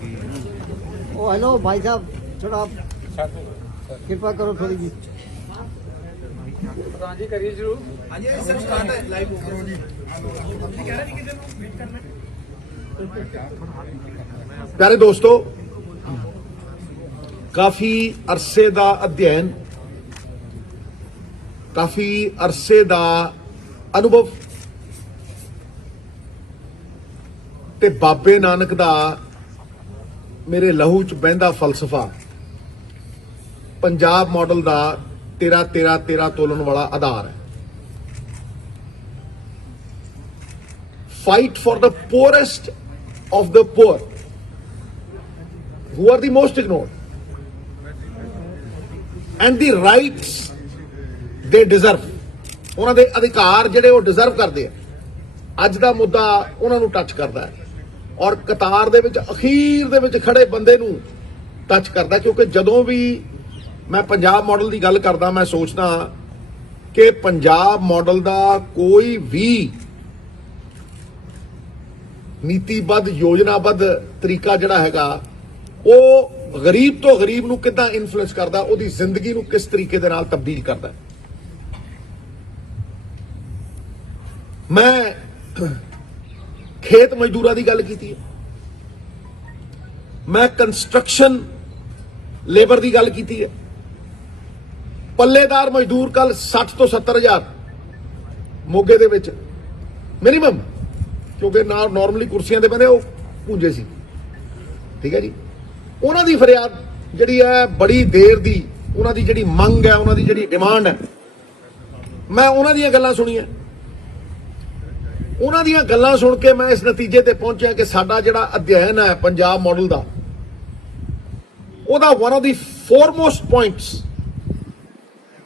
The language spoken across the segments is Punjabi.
ओ हेलो भाई साहब, थोड़ा कृपा करो थोड़ी जी। प्रधान जी करिए जरूर। हाँ जी सर, स्टार्ट है लाइव करो जी। प्यारे दोस्तों, काफी अरसे दा अध्ययन, काफी अरसे दा अनुभव ते बाबे नानक दा मेरे लहू च बहंदा फलसफा पंजाब मॉडल दा 13-13-13 तोलन वाला आधार है। Fight for the poorest of the poor who are the most ignored and the rights they deserve, ਉਹਨਾਂ ਦੇ ਅਧਿਕਾਰ ਜਿਹੜੇ ਉਹ ਡਿਜ਼ਰਵ ਕਰਦੇ ਆ। ਅੱਜ ਦਾ ਮੁੱਦਾ ਉਹਨਾਂ ਨੂੰ ਟੱਚ ਕਰਦਾ ਹੈ ਔਰ ਕਤਾਰ ਦੇ ਵਿੱਚ ਅਖੀਰ ਦੇ ਵਿੱਚ ਖੜੇ ਬੰਦੇ ਨੂੰ ਟੱਚ ਕਰਦਾ, ਕਿਉਂਕਿ ਜਦੋਂ ਵੀ ਮੈਂ ਪੰਜਾਬ ਮਾਡਲ ਦੀ ਗੱਲ ਕਰਦਾ ਮੈਂ ਸੋਚਦਾ ਕਿ ਪੰਜਾਬ ਮਾਡਲ ਦਾ ਕੋਈ ਵੀ ਨੀਤੀਬੱਧ ਯੋਜਨਾਬੱਧ ਤਰੀਕਾ ਜਿਹੜਾ ਹੈਗਾ ਉਹ ਗਰੀਬ ਤੋਂ ਗਰੀਬ ਨੂੰ ਕਿੱਦਾਂ ਇਨਫਲੂਐਂਸ ਕਰਦਾ, ਉਹਦੀ ਜ਼ਿੰਦਗੀ ਨੂੰ ਕਿਸ ਤਰੀਕੇ ਦੇ ਨਾਲ ਤਬਦੀਲ ਕਰਦਾ। ਮੈਂ ਖੇਤ ਮਜ਼ਦੂਰਾਂ ਦੀ ਗੱਲ ਕੀਤੀ ਹੈ, ਮੈਂ ਕੰਸਟਰਕਸ਼ਨ ਲੇਬਰ ਦੀ ਗੱਲ ਕੀਤੀ ਹੈ। ਪੱਲੇਦਾਰ ਮਜ਼ਦੂਰ ਕੱਲ 60 ਤੋਂ 70 ਹਜ਼ਾਰ ਮੋਗੇ ਦੇ ਵਿੱਚ ਮਿਨੀਮਮ, ਕਿਉਂਕਿ ਨਾਰਮਲੀ ਕੁਰਸੀਆਂ ਦੇ ਬੰਦੇ ਉਹ ਪੂੰਜੇ ਸੀ, ਠੀਕ ਹੈ ਜੀ। ਉਹਨਾਂ ਦੀ ਫਰਿਆਦ ਜਿਹੜੀ ਹੈ ਬੜੀ ਦੇਰ ਦੀ, ਉਹਨਾਂ ਦੀ ਜਿਹੜੀ ਮੰਗ ਹੈ, ਉਹਨਾਂ ਦੀ ਜਿਹੜੀ ਡਿਮਾਂਡ ਹੈ, ਮੈਂ ਉਹਨਾਂ ਦੀਆਂ ਗੱਲਾਂ ਸੁਣੀਆਂ। ਉਹਨਾਂ ਦੀਆਂ ਗੱਲਾਂ ਸੁਣ ਕੇ ਮੈਂ ਇਸ ਨਤੀਜੇ ਤੇ ਪਹੁੰਚਿਆ ਕਿ ਸਾਡਾ ਜਿਹੜਾ ਅਧਿਐਨ ਹੈ ਪੰਜਾਬ ਮਾਡਲ ਦਾ, ਉਹਦਾ one of the foremost points,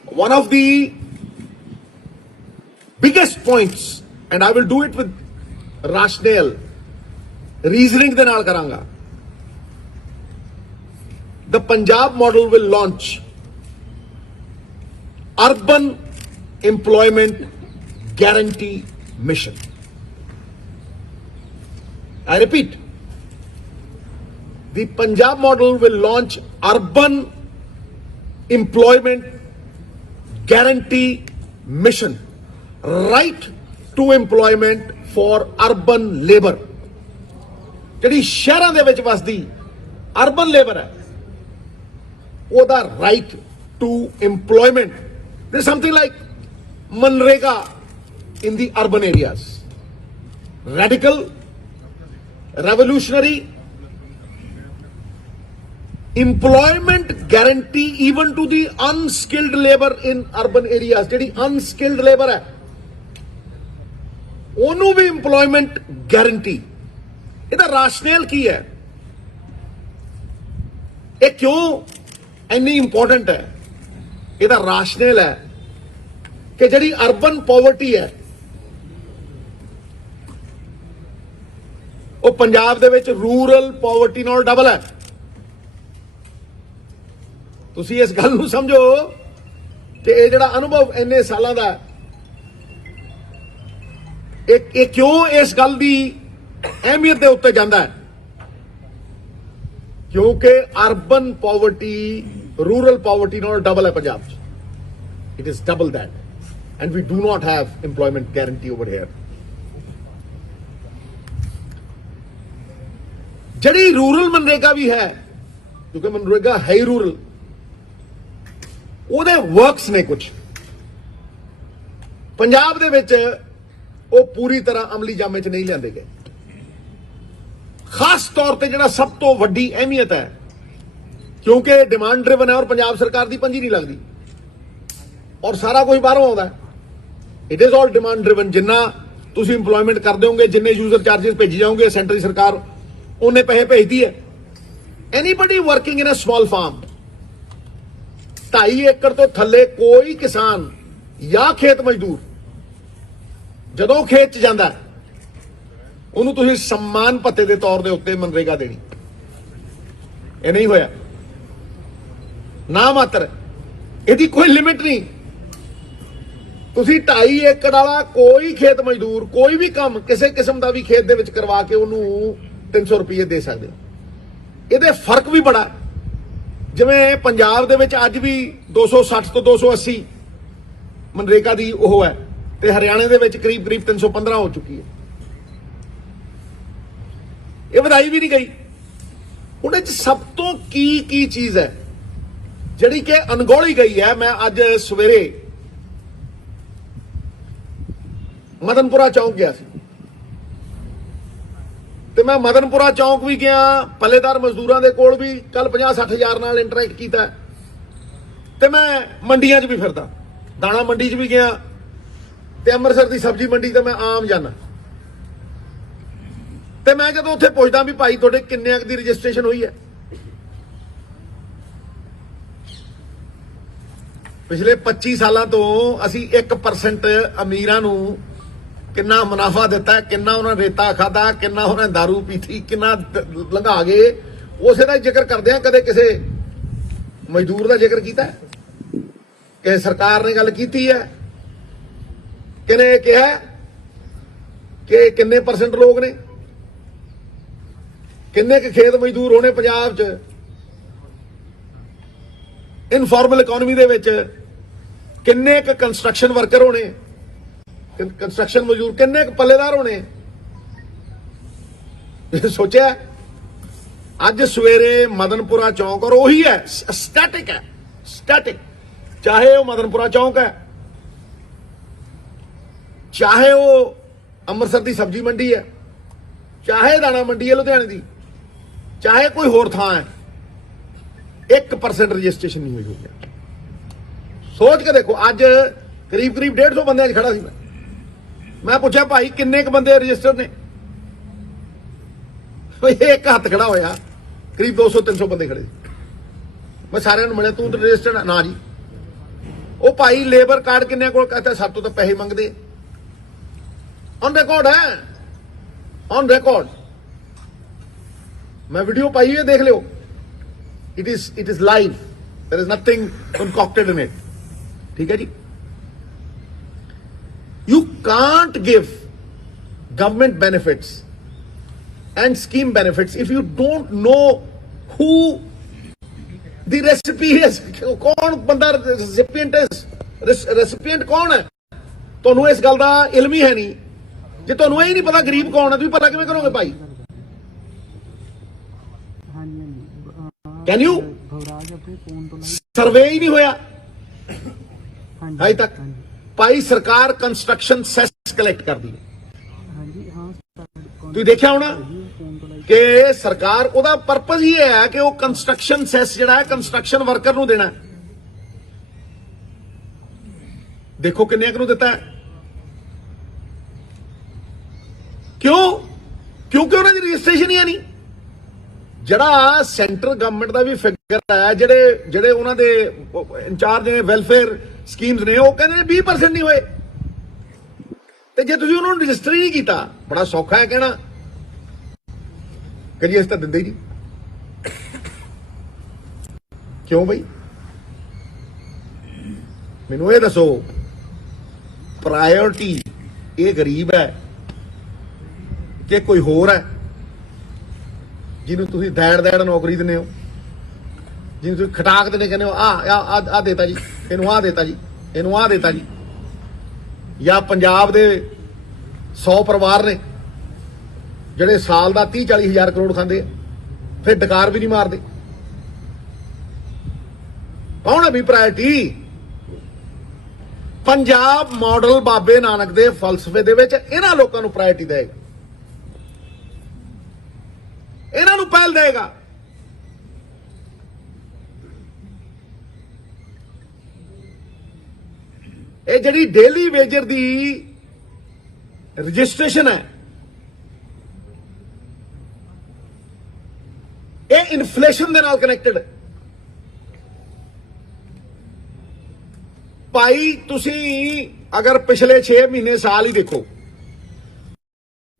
one of the biggest points, and I will do it with rationale, reasoning ਦੇ ਨਾਲ ਕਰਾਂਗਾ। The Punjab model will launch urban employment guarantee mission. I repeat, the Punjab model will launch urban employment guarantee mission, right to employment for urban labor. ਜਿਹੜੀ ਸ਼ਹਿਰਾਂ ਦੇ ਵਿੱਚ ਵਸਦੀ ਅਰਬਨ ਲੇਬਰ ਹੈ, ਉਹਦਾ right to employment. There's something like Manrega in the urban areas. Radical, revolutionary employment guarantee even to the unskilled labor in urban areas. ਜਿਹੜੀ unskilled labor ਹੈ ਉਹਨੂੰ ਵੀ employment guarantee. ਇਹਦਾ ਰਾਸ਼ਨਲ ਕੀ ਹੈ? ਇਹ ਕਿਉਂ ਇੰਨੀ ਇੰਪੋਰਟੈਂਟ ਹੈ? ਇਹਦਾ ਰਾਸ਼ਨਲ ਹੈ ਕਿ ਜਿਹੜੀ ਅਰਬਨ ਪੋਵਰਟੀ ਹੈ ਉਹ ਪੰਜਾਬ ਦੇ ਵਿੱਚ ਰੂਰਲ ਪੋਵਰਟੀ ਨਾਲ ਡਬਲ ਹੈ। ਤੁਸੀਂ ਇਸ ਗੱਲ ਨੂੰ ਸਮਝੋ ਕਿ ਇਹ ਜਿਹੜਾ ਅਨੁਭਵ ਇੰਨੇ ਸਾਲਾਂ ਦਾ ਇਹ ਕਿਉਂ ਇਸ ਗੱਲ ਦੀ ਅਹਿਮੀਅਤ ਦੇ ਉੱਤੇ ਜਾਂਦਾ ਹੈ? ਕਿਉਂਕਿ ਅਰਬਨ ਪਾਵਰਟੀ ਰੂਰਲ ਪਾਵਰਟੀ ਨਾਲ ਡਬਲ ਹੈ ਪੰਜਾਬ 'ਚ। It is double that and we do not have employment guarantee over here. ਜਿਹੜੀ ਰੂਰਲ ਮਨਰੇਗਾ ਵੀ ਹੈ, ਕਿਉਂਕਿ ਮਨਰੇਗਾ ਹੈ ਹੀ ਰੂਰਲ, ਉਹਦੇ ਵਰਕਸ ਨੇ ਕੁਝ ਪੰਜਾਬ ਦੇ ਵਿੱਚ ਉਹ ਪੂਰੀ ਤਰ੍ਹਾਂ ਅਮਲੀ ਜਾਮੇ 'ਚ ਨਹੀਂ ਲਿਆਂਦੇ ਗਏ। ਖਾਸ ਤੌਰ ਤੇ ਜਿਹੜਾ ਸਭ ਤੋਂ ਵੱਡੀ ਅਹਿਮੀਅਤ ਹੈ, ਕਿਉਂਕਿ ਡਿਮਾਂਡ ਡਰਿਵਨ ਹੈ ਔਰ ਪੰਜਾਬ ਸਰਕਾਰ ਦੀ ਪੰਜੀ ਨਹੀਂ ਲੱਗਦੀ ਔਰ ਸਾਰਾ ਕੁਝ ਬਾਹਰੋਂ ਆਉਂਦਾ। It is all demand driven. ਜਿੰਨਾ ਤੁਸੀਂ ਇੰਪਲੋਇਮੈਂਟ ਕਰਦੇ ਹੋਗੇ, ਜਿੰਨੇ ਯੂਜ਼ਰ ਚਾਰजेस ਭੇਜੀ ਜਾਓਗੇ, ਸੈਂਟਰੀ ਸਰਕਾਰ ਉਹਨੇ ਪੈਸੇ ਭੇਜਦੀ ਹੈ। Anybody working in a small farm, 2.5 acre ਤੋਂ ਥੱਲੇ ਕੋਈ ਕਿਸਾਨ ਜਾਂ ਖੇਤ ਮਜ਼ਦੂਰ ਜਦੋਂ ਖੇਤ 'ਚ ਜਾਂਦਾ ਉਹਨੂੰ ਤੁਸੀਂ ਸਨਮਾਨ ਭੱਤੇ ਦੇ ਤੌਰ ਦੇ ਉੱਤੇ ਮਨਰੇਗਾ ਦੇਣੀ। ਇਹ ਨਹੀਂ ਹੋਇਆ, ਨਾ ਮਾਤਰ, ਇਹਦੀ ਕੋਈ ਲਿਮਿਟ ਨਹੀਂ। ਤੁਸੀਂ 2.5 ਏਕੜ ਵਾਲਾ ਕੋਈ ਖੇਤ ਮਜ਼ਦੂਰ ਕੋਈ ਵੀ ਕੰਮ ਕਿਸੇ ਕਿਸਮ ਦਾ ਵੀ ਖੇਤ ਦੇ ਵਿੱਚ ਕਰਵਾ ਕੇ ਉਹਨੂੰ 300 ਰੁਪਏ ਦੇ ਸਕਦੇ ਹੋ। ਇਹਦੇ ਫਰਕ ਵੀ ਬੜਾ। ਜਿਵੇਂ ਪੰਜਾਬ ਦੇ ਵਿੱਚ ਅੱਜ ਵੀ 260 ਤੋਂ 280 ਮਨਰੇਗਾ ਦੀ ਉਹ ਹੈ, ਤੇ ਹਰਿਆਣੇ ਦੇ ਵਿੱਚ ਕਰੀਬ 315 ਹੋ ਚੁੱਕੀ ਹੈ। ਇਹ ਵਧਾਈ ਵੀ ਨਹੀਂ ਗਈ। ਉਹਦੇ ਚ ਸਭ ਤੋਂ ਕੀ ਚੀਜ਼ ਹੈ ਜਿਹੜੀ ਕਿ ਅਣਗੌਲੀ ਗਈ ਹੈ। ਮੈਂ ਅੱਜ ਸਵੇਰੇ ਮਦਨਪੁਰਾ ਚੌਂਕ ਗਿਆ ਸੀ, ਤੇ ਮੈਂ ਮਦਨਪੁਰਾ ਚੌਂਕ ਵੀ ਗਿਆ, ਪੱਲੇਦਾਰ ਮਜ਼ਦੂਰਾਂ ਦੇ ਕੋਲ ਵੀ ਕੱਲ 50-60 ਹਜ਼ਾਰ ਨਾਲ ਇੰਟਰੈਕਟ ਕੀਤਾ, ਤੇ ਮੈਂ ਮੰਡੀਆਂ 'ਚ ਵੀ ਫਿਰਦਾ, ਦਾਣਾ ਮੰਡੀ 'ਚ ਵੀ ਗਿਆ, ਤੇ ਅੰਮ੍ਰਿਤਸਰ ਦੀ ਸਬਜ਼ੀ ਮੰਡੀ ਤੇ ਮੈਂ ਆਮ ਜਾਣਾ। ਤੇ ਮੈਂ ਜਦੋਂ ਉੱਥੇ ਪੁੱਛਦਾ ਵੀ ਭਾਈ ਤੁਹਾਡੇ ਕਿੰਨੇ ਦੀ ਰਜਿਸਟ੍ਰੇਸ਼ਨ ਹੋਈ ਹੈ, ਪਿਛਲੇ 25 ਸਾਲਾਂ ਤੋਂ ਅਸੀਂ 1% ਅਮੀਰਾਂ ਨੂੰ ਕਿੰਨਾ ਮੁਨਾਫਾ ਦਿੱਤਾ, ਕਿੰਨਾ ਉਹਨਾਂ ਰੇਤਾ ਖਾਦਾ, ਕਿੰਨਾ ਉਹਨਾਂ ਦਾਰੂ ਪੀਤੀ, ਕਿੰਨਾ ਲੰਘਾ ਗਏ, ਉਸੇ ਦਾ ਜ਼ਿਕਰ ਕਰਦੇ ਆ। ਕਦੇ ਕਿਸੇ ਮਜ਼ਦੂਰ ਦਾ ਜ਼ਿਕਰ ਕੀਤਾ, ਕਿ ਸਰਕਾਰ ਨੇ ਗੱਲ ਕੀਤੀ ਹੈ, ਕਿਨੇ ਕਿਹਾ ਕਿ ਕਿੰਨੇ % ਲੋਕ ਨੇ, ਕਿੰਨੇ ਕੁ ਖੇਤ ਮਜ਼ਦੂਰ ਹੋਣੇ ਪੰਜਾਬ 'ਚ, ਇਨਫਾਰਮਲ ਇਕਨੋਮੀ ਦੇ ਵਿੱਚ ਕਿੰਨੇ ਕੁ ਕੰਸਟਰਕਸ਼ਨ ਵਰਕਰ ਹੋਣੇ, ਕੰਸਟਰਕਸ਼ਨ ਮਜ਼ਦੂਰ, ਕਿੰਨੇ ਕੁ ਪੱਲੇਦਾਰ ਹੋਣੇ। ਸੋਚਿਆ ਅੱਜ ਸਵੇਰੇ ਮਦਨਪੁਰਾ ਚੌਂਕ, ਔਰ ਉਹੀ ਹੈ, ਸਟੈਟਿਕ ਹੈ, ਸਟੈਟਿਕ, ਚਾਹੇ ਉਹ ਮਦਨਪੁਰਾ ਚੌਂਕ ਹੈ, ਚਾਹੇ ਉਹ ਅੰਮ੍ਰਿਤਸਰ ਦੀ ਸਬਜ਼ੀ ਮੰਡੀ ਹੈ, ਚਾਹੇ ਦਾਣਾ ਮੰਡੀ ਹੈ ਲੁਧਿਆਣੇ ਦੀ, ਚਾਹੇ ਕੋਈ ਹੋਰ ਥਾਂ ਹੈ, 1% ਰਜਿਸਟ੍ਰੇਸ਼ਨ ਨਹੀਂ ਹੋਈ ਹੋਈ। ਸੋਚ ਕੇ ਦੇਖੋ, ਅੱਜ ਕਰੀਬ 150 ਬੰਦਿਆਂ 'ਚ ਖੜਾ ਸੀ ਮੈਂ ਪੁੱਛਿਆ ਭਾਈ ਕਿੰਨੇ ਕੁ ਬੰਦੇ ਰਜਿਸਟਰ ਨੇ, ਇੱਕ ਹੱਥ ਖੜਾ ਹੋਇਆ, ਕਰੀਬ 200-300 ਬੰਦੇ ਖੜੇ। ਮੈਂ ਸਾਰਿਆਂ ਨੂੰ ਮਿਲਿਆ, ਤੂੰ ਤਾਂ ਰਜਿਸਟਰਡ ਨਾ ਜੀ। ਉਹ ਭਾਈ ਲੇਬਰ ਕਾਰਡ ਕਿੰਨੇ ਕੋਲ, ਕਹਿੰਦਾ ਸਾਡੇ ਤੋਂ ਤਾਂ ਪੈਸੇ ਮੰਗਦੇ। ਔਨ ਰਿਕਾਰਡ ਹੈ, ਔਨ ਰਿਕਾਰਡ, ਮੈਂ ਵੀਡੀਓ ਪਾਈ ਹੈ, ਦੇਖ ਲਿਓ। It is live. There is nothing concocted in it. ठीक है जी? You can't give government benefits and scheme benefits if you don't know who the recipient is. कौन बंदा recipient is? Recipient कौन है? ਤੁਹਾਨੂੰ ਇਸ ਗੱਲ ਦਾ ਇਲਮ ਹੀ ਹੈ ਨਹੀਂ। ਜੇ ਤੁਹਾਨੂੰ ਇਹ ਹੀ ਨਹੀਂ ਪਤਾ ਗਰੀਬ ਕੌਣ ਹੈ, ਤੁਸੀਂ ਪਤਾ ਕਿਵੇਂ ਕਰੋਗੇ ਭਾਈ? Can you? ਸਰਵੇ ਹੀ ਨਹੀਂ ਹੋਇਆ ਅਜੇ ਤੱਕ। ਭਾਈ ਸਰਕਾਰ ਕੰਸਟਰਕਸ਼ਨ ਸੈਸ ਕਲੈਕਟ ਕਰਦੀ ਹੈ, ਤੁਸੀਂ ਦੇਖਿਆ ਹੋਣਾ ਕਿ ਸਰਕਾਰ, ਉਹਦਾ ਪਰਪਸ ਹੀ ਇਹ ਹੈ ਕਿ ਉਹ ਕੰਸਟਰਕਸ਼ਨ ਸੈਸ ਜਿਹੜਾ ਹੈ ਕੰਸਟਰਕਸ਼ਨ ਵਰਕਰ ਨੂੰ ਦੇਣਾ। ਦੇਖੋ ਕਿੰਨੇ ਕੁ ਨੂੰ ਦਿੱਤਾ ਹੈ। ਕਿਉਂ? ਕਿਉਂਕਿ ਉਹਨਾਂ ਦੀ ਰਜਿਸਟ੍ਰੇਸ਼ਨ ਹੀ ਹੈ ਨਹੀਂ। ਜਿਹੜਾ ਸੈਂਟਰ ਗਵਰਨਮੈਂਟ ਦਾ ਵੀ ਫਿਗਰ ਹੈ, ਜਿਹੜੇ ਉਹਨਾਂ ਦੇ ਇੰਚਾਰਜ ਨੇ ਵੈਲਫੇਅਰ ਸਕੀਮਸ ਨੇ, ਉਹ ਕਹਿੰਦੇ ਨੇ 20% ਨਹੀਂ ਹੋਏ। ਤੇ ਜੇ ਤੁਸੀਂ ਉਹਨਾਂ ਨੂੰ ਰਜਿਸਟਰ ਹੀ ਨਹੀਂ ਕੀਤਾ, ਬੜਾ ਸੌਖਾ ਹੈ ਕਹਿਣਾ ਕਿ ਜੀ ਅਸੀਂ ਤਾਂ ਦਿੰਦੇ ਹੀ ਨਹੀਂ। ਕਿਉਂ ਬਈ? ਮੈਨੂੰ ਇਹ ਦੱਸੋ, ਪ੍ਰਾਇੋਰਟੀ ਇਹ ਗਰੀਬ ਹੈ ਕਿ ਕੋਈ ਹੋਰ ਹੈ ਜਿਹਨੂੰ ਤੁਸੀਂ ਦੈੜ ਨੌਕਰੀ ਦਿੰਦੇ ਹੋ, ਜਿਹਨੂੰ ਤੁਸੀਂ ਖਟਾਕ ਦਿੰਦੇ, ਕਹਿੰਦੇ ਹੋ ਆ ਦੇਤਾ ਜੀ, ਇਹਨੂੰ ਆ ਦੇਤਾ ਜੀ, ਇਹਨੂੰ ਆ ਦੇਤਾ ਜੀ। ਜਾਂ ਪੰਜਾਬ ਦੇ 100 ਪਰਿਵਾਰ ਨੇ ਜਿਹੜੇ ਸਾਲ ਦਾ 30-40 ਹਜ਼ਾਰ ਕਰੋੜ ਖਾਂਦੇ ਆ, ਫਿਰ ਡਕਾਰ ਵੀ ਨਹੀਂ ਮਾਰਦੇ। ਕੌਣ ਹੈ ਵੀ ਪ੍ਰਾਇੋਰਟੀ? ਪੰਜਾਬ ਮਾਡਲ ਬਾਬੇ ਨਾਨਕ ਦੇ ਫਲਸਫੇ ਦੇ ਵਿੱਚ ਇਹਨਾਂ ਲੋਕਾਂ ਨੂੰ ਪ੍ਰਾਇੋਰਟੀ ਦੇਗਾ, ਇਹਨਾਂ ਨੂੰ ਪਹਿਲ ਦੇਗਾ। ਇਹ ਜਿਹੜੀ ਡੇਲੀ ਵੇਜਰ ਦੀ ਰਜਿਸਟ੍ਰੇਸ਼ਨ ਹੈ, ਇਹ ਇਨਫਲੇਸ਼ਨ ਦੇ ਨਾਲ ਕਨੈਕਟਡ। ਭਾਈ ਤੁਸੀਂ ਅਗਰ ਪਿਛਲੇ 6 ਮਹੀਨੇ ਸਾਲ ਹੀ ਦੇਖੋ,